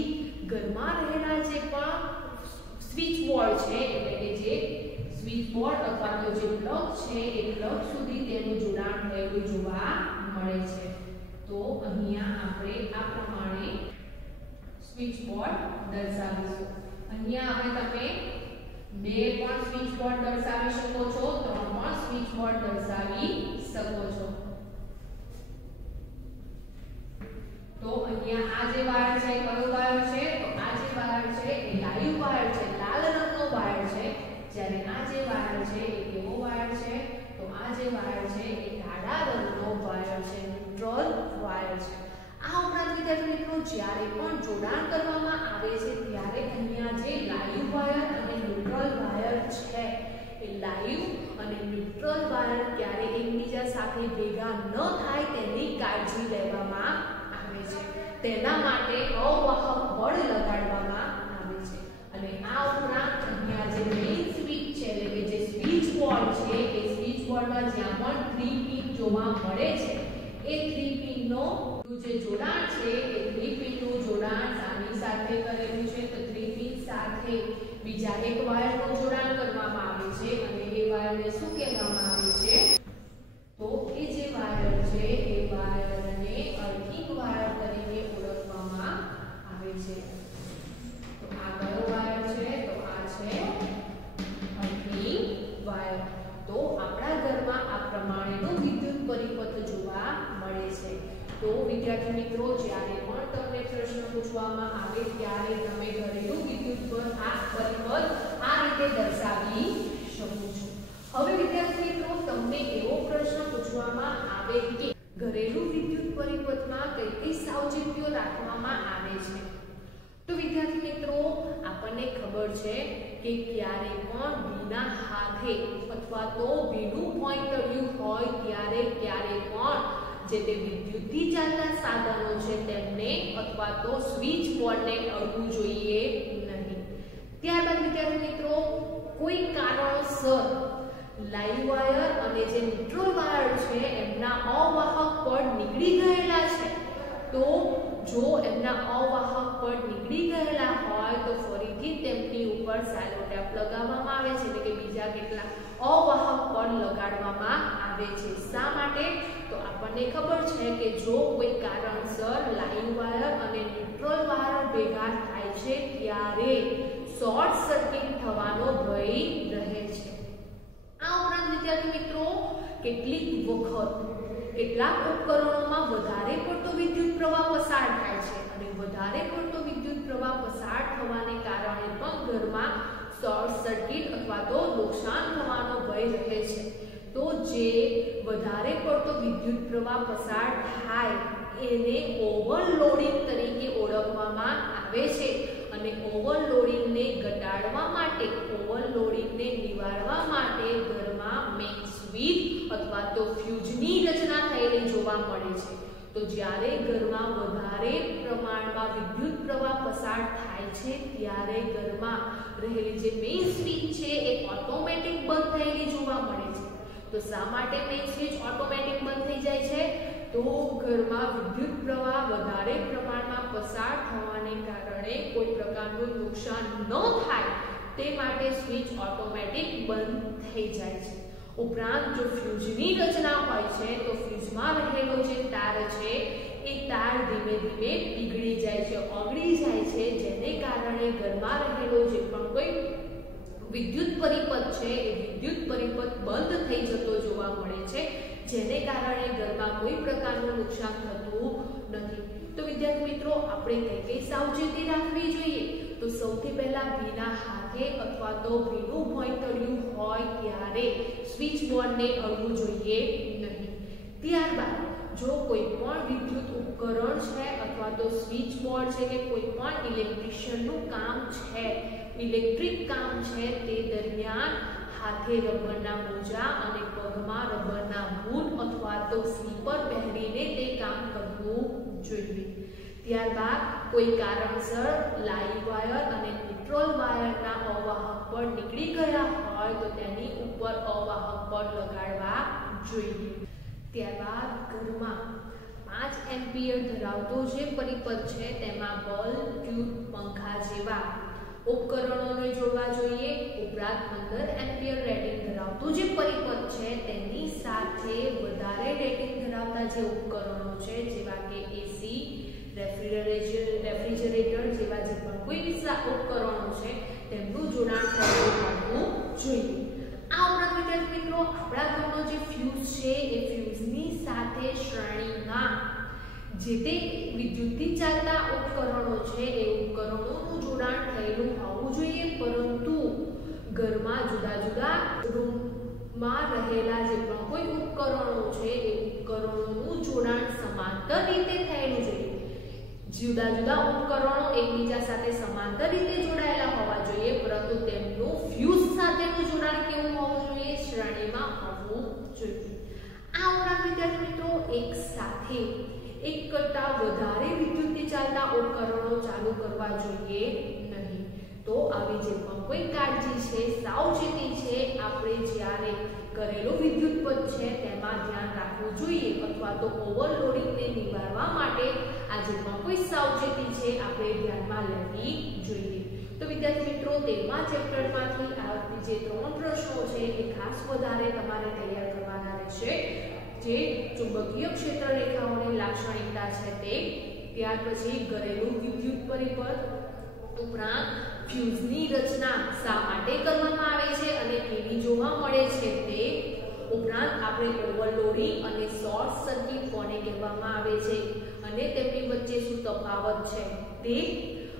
ઘરમાં રહેલા જે પણ સ્વિચ બોર્ડ છે, એટલે કે જે સ્વિચ બોર્ડ અથવા તો જે પ્લગ છે એ પ્લગ સુધી તેનું જોડાણ થયેલું જોવા મળે છે. તો તો અહીંયા આપણે આ પ્રમાણે સ્વિચ બોર્ડ દર્શાવીશું. અહીંયા હવે તમે 2 પણ સ્વિચ બોર્ડ દર્શાવી શકો છો, 3 પણ સ્વિચ બોર્ડ દર્શાવી શકો છો. તો અહીંયા આ જે વાયર છે કયો વાયર છે? તો આ જે વાયર છે એ લાઈવ વાયર છે, લાલ રંગનો વાયર છે. જ્યારે આ જે વાયર છે એ કેવો વાયર છે? તો આ જે વાયર છે એ કાળા રંગનો વાયર છે, ન્યુટ્રલ વાયર છે. આ ઉપરાંત વિદ્યાર્થી મિત્રો જ્યારે પણ જોડાણ કરવામાં આવે છે ત્યારે અહીંયા જે લાઈવ વાયર અને ન્યુટ્રલ વાયર છે એ લાઈવ અને ન્યુટ્રલ વાયર ક્યારે એકબીજા સાથે ભેગા ન થાય તેની કાળજી લેવામાં આવે છે. તેના માટે અવાહક બળ લગાડવામાં આવે છે. અને આ ઉપરાંત અહીંયા જે મેઇન સ્વિચ છે એટલે કે જે સ્વિચ બોર્ડ છે એ સ્વિચ બોર્ડમાં જ્યાં પણ 3 પિન જોવા મળે છે એ 3 પિનનો જે જોડાણ છે એ 3 પિનનું જોડાણ આની સાથે કરેલું છે. તો 3 પિન સાથે બીજા એક વાયરનું જોડાણ કરવામાં આવે છે અને એ વાયરને શું કહેવામાં આવે છે? તો એ જે વાયર છે એ વાયરને અર્થિંગ વાયર તરીકે ઓળખવામાં આવે છે. તો આ કયો વાયર છે? તો આ છે અર્થિંગ વાયર. તો આપણા ઘરમાં આ પ્રમાણેનો વિદ્યુત પરિપથ જોવા મળે છે. તો વિદ્યાર્થી મિત્રો જ્યારે પણ તમને પ્રશ્ન પૂછવામાં આવે ત્યારે તમે ઘરેલું વિદ્યુત પરિપથ આ રીતે દર્શાવી શકો છો. હવે વિદ્યાર્થી મિત્રો તમને એવો પ્રશ્ન પૂછવામાં આવે કે ઘરેલું વિદ્યુત પરિપથમાં કઈ કઈ સાવચેતીઓ રાખવામાં આવે છે? તો વિદ્યાર્થી મિત્રો આપણને ખબર છે કે ક્યારે પણ ભીના હાથે અથવા તો ભીનું પોઈન્ટર્યું હોય ત્યારે ક્યારે પણ જે તે વિદ્યુતથી ચાલતા સાધનો છે તેમને અથવા તો સ્વિચ બોર્ડને અડવું જોઈએ નહીં. ત્યારબાદ વિદ્યાર્થી મિત્રો કોઈ કારણોસર લાઈવ વાયર અને જે ન્યુટ્રલ વાયર છે એમના અવાહક પડ નીકળી ગયેલા છે, તો જો એમના અવાહક પડ નીકળી ગયેલા હોય તો ફરીથી તેમની ઉપર સેલો ટેપ લગાવવામાં આવે છે, એટલે કે બીજા કેટલા અવાહક પડ લગાડવામાં આવે છે. શા માટે? તો આપણને ખબર છે કે જો કોઈ કારણસર લાઈવ વાયર અને ન્યુટ્રલ વાયર ભેગા થાય છે ત્યારે શોર્ટ સર્કિટ થવાનો ભય રહે છે. આ ઉપરાંત વિદ્યાર્થી મિત્રો કેટલીક વખત કેટલાક ઉપકરણોમાં વધારે પડતો વિદ્યુત પ્રવાહ પસાર થાય છે અને વધારે પડતો વિદ્યુત પ્રવાહ પસાર થવાને કારણે પણ ઘરમાં શોર્ટ સર્કિટ અથવા તો નુકસાન થવાનો ભય રહે છે. તો જે વધારે પડતો વિદ્યુત પ્રવાહ પસાર થાય એને ઓવરલોડિંગ તરીકે ઓળખવામાં આવે છે અને ઓવરલોડિંગને ઘટાડવા માટે, ઓવરલોડિંગને નિવારવા માટે ઘરમાં મેઇન સ્વિચ અથવા તો ફ્યુઝની રચના થયેલી જોવા મળે છે. તો જ્યારે ઘરમાં વધારે પ્રમાણમાં વિદ્યુત પ્રવાહ પસાર થાય છે ત્યારે ઘરમાં રહેલી જે મેઇન સ્વિચ છે એ ઓટોમેટિક બંધ થયેલી જોવા મળે છે. તો શા માટે મેઇન સ્વિચ ઓટોમેટિક બંધ થઈ જાય છે? તો ઘરમાં વિદ્યુત પ્રવાહ વધારે પ્રમાણમાં પસાર થવાને કારણે કોઈ પ્રકારનું નુકસાન ન થાય તે માટે સ્વિચ ઓટોમેટિક બંધ થઈ જાય છે. ઉપરાંત જો ફ્યુઝની રચના હોય છે તો ફ્યુઝમાં રહેલો જે તાર છે એ તાર ધીમે ધીમે પીગળી જાય છે, ઓગળી જાય છે, જેને કારણે ઘરમાં રહેલો જે પણ કોઈ વિદ્યુત પરિપથ છે એ વિદ્યુત પરિપથ બંધ થઈ જતો જોવા મળે છે, જેને કારણે ઘરમાં કોઈ પ્રકારનું નુકસાન થતું નથી. તો વિદ્યાર્થી મિત્રો આપણે કઈ કઈ સાવચેતી રાખવી જોઈએ? તો સૌથી પહેલા ભીના હાથે અથવા તો ભીનું ભોંયતળિયું હોય ત્યારે સ્વિચ બોર્ડને અડવું જોઈએ નહીં. ત્યારબાદ જો કોઈ પણ વિદ્યુત ઉપકરણ છે અથવા તો સ્વિચ બોર્ડ છે કે કોઈ પણ ઇલેક્ટ્રિશિયનનું કામ છે, ઇલેક્ટ્રિક કામ છે, તે દરમિયાન હાથે રબરના મોજા અને પગમાં રબરના બૂટ અથવા તો સ્લીપર પહેરીને તે કામ કરવું જોઈએ. ત્યારબાદ કોઈ કારણસર લાઈવ વાયર અને ન્યુટ્રલ વાયરના અવાહક પડ નીકળી ગયા હોય તો તેની ઉપર અવાહક પડ લગાડવા જોઈએ. ત્યારબાદ ઘરમાં 5 એમ્પિયર ધરાવતો જે પરિપથ છે તેમાં બલ્બ, ટ્યુબ, પંખા જેવા ઉપકરણોને જોડવા જોઈએ. ઉપરાંત 15 એમ્પિયર રેટિંગ ધરાવતું જે પરિપથ છે તેની સાથે વધારે રેટિંગ ધરાવતું ધરાવતા જે ઉપકરણો છે જેવા કે એસી, રેફ્રિજરેટર જેવા જે પણ કોઈ ઉપકરણો છે તેમનું જોડાણ થયેલું હોવું જોઈએ. આ ઉપરાંત વિદ્યાર્થી મિત્રો આપણા ઘરનો જે ફ્યુઝ છે એ ફ્યુઝની સાથે શ્રેણીમાં જે તે વિદ્યુતથી ચાલતા ઉપકરણો છે એ ઉપકરણોનું જોડાણ થયેલું હોવું જોઈએ, પરંતુ ઘરમાં જુદા જુદા રૂમમાં રહેલા જે પણ કોઈ ઉપકરણો છે એ ઉપકરણોનું જોડાણ સમાંતર રીતે થયેલું જોઈએ. જુદા જુદા ઉપકરણો એકબીજા સાથે સમાંતર રીતે જોડાયેલા હોવા જોઈએ, પરંતુ તેમનું ફ્યુઝ સાથેનું જોડાણ કેવું હોવું જોઈએ? શ્રેણીમાં હોવું જોઈએ. આ ઉપરાંત વિદ્યાર્થી મિત્રો એક સાથે એક કરતાં વધારે વિદ્યુતથી ચાલતા ઉપકરણો ચાલુ કરવા જોઈએ નહીં. તો આવી જે પણ કોઈ કાળજી છે, સાવચેતી છે, આપણે જ્યારે કરેલો વિદ્યુત પદ છે તેમાં ધ્યાન રાખવું જોઈએ, અથવા તો ઓવરલોડિંગને નિવારવા માટે આ જે પણ કોઈ સાવચેતી છે આપણે ધ્યાનમાં લેવી જોઈએ. તો વિદ્યાર્થી મિત્રો 13મા ચેપ્ટરમાંથી આ જે 3 પ્રશ્નો છે એ ખાસ વધારે તમારે તૈયાર કરવાના રહેશે. જે ચુંબકીય ક્ષેત્ર રેખાઓની લાક્ષણિકતા છે તે, ત્યાર પછી ઘરેલું વિદ્યુત પરિપથ, ઉપરાંત ફ્યુઝની રચના શા માટે કરવામાં આવે છે અને કેવી જોવા મળે છે તે, ઉપરાંત આપણે ઓવરલોડિંગ અને શોર્ટ સર્કિટ કોને કહેવામાં આવે છે અને તેમની વચ્ચે શું તફાવત છે તે,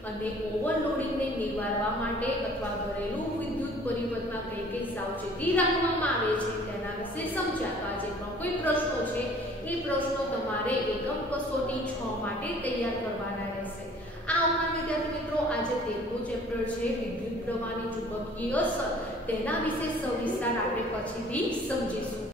અને ઓવરલોડિંગને નિવારવા માટે અથવા ઘરેલું વિદ્યુત પરિપથમાં કઈ કઈ સાવચેતી રાખવામાં આવે છે તેના વિશે સમજાવવા જે પણ કોઈ પ્રશ્નો છે એ પ્રશ્નો તમારે એકમ કસોટી 6 માટે તૈયાર કરવાના રહેશે. આ ઉપરાંત વિદ્યાર્થી મિત્રો આજે 13મું ચેપ્ટર છે વિદ્યુત પ્રવાહની ચુંબકીય અસર, તેના વિશે સવિસ્તાર આપણે પછીથી સમજીશું.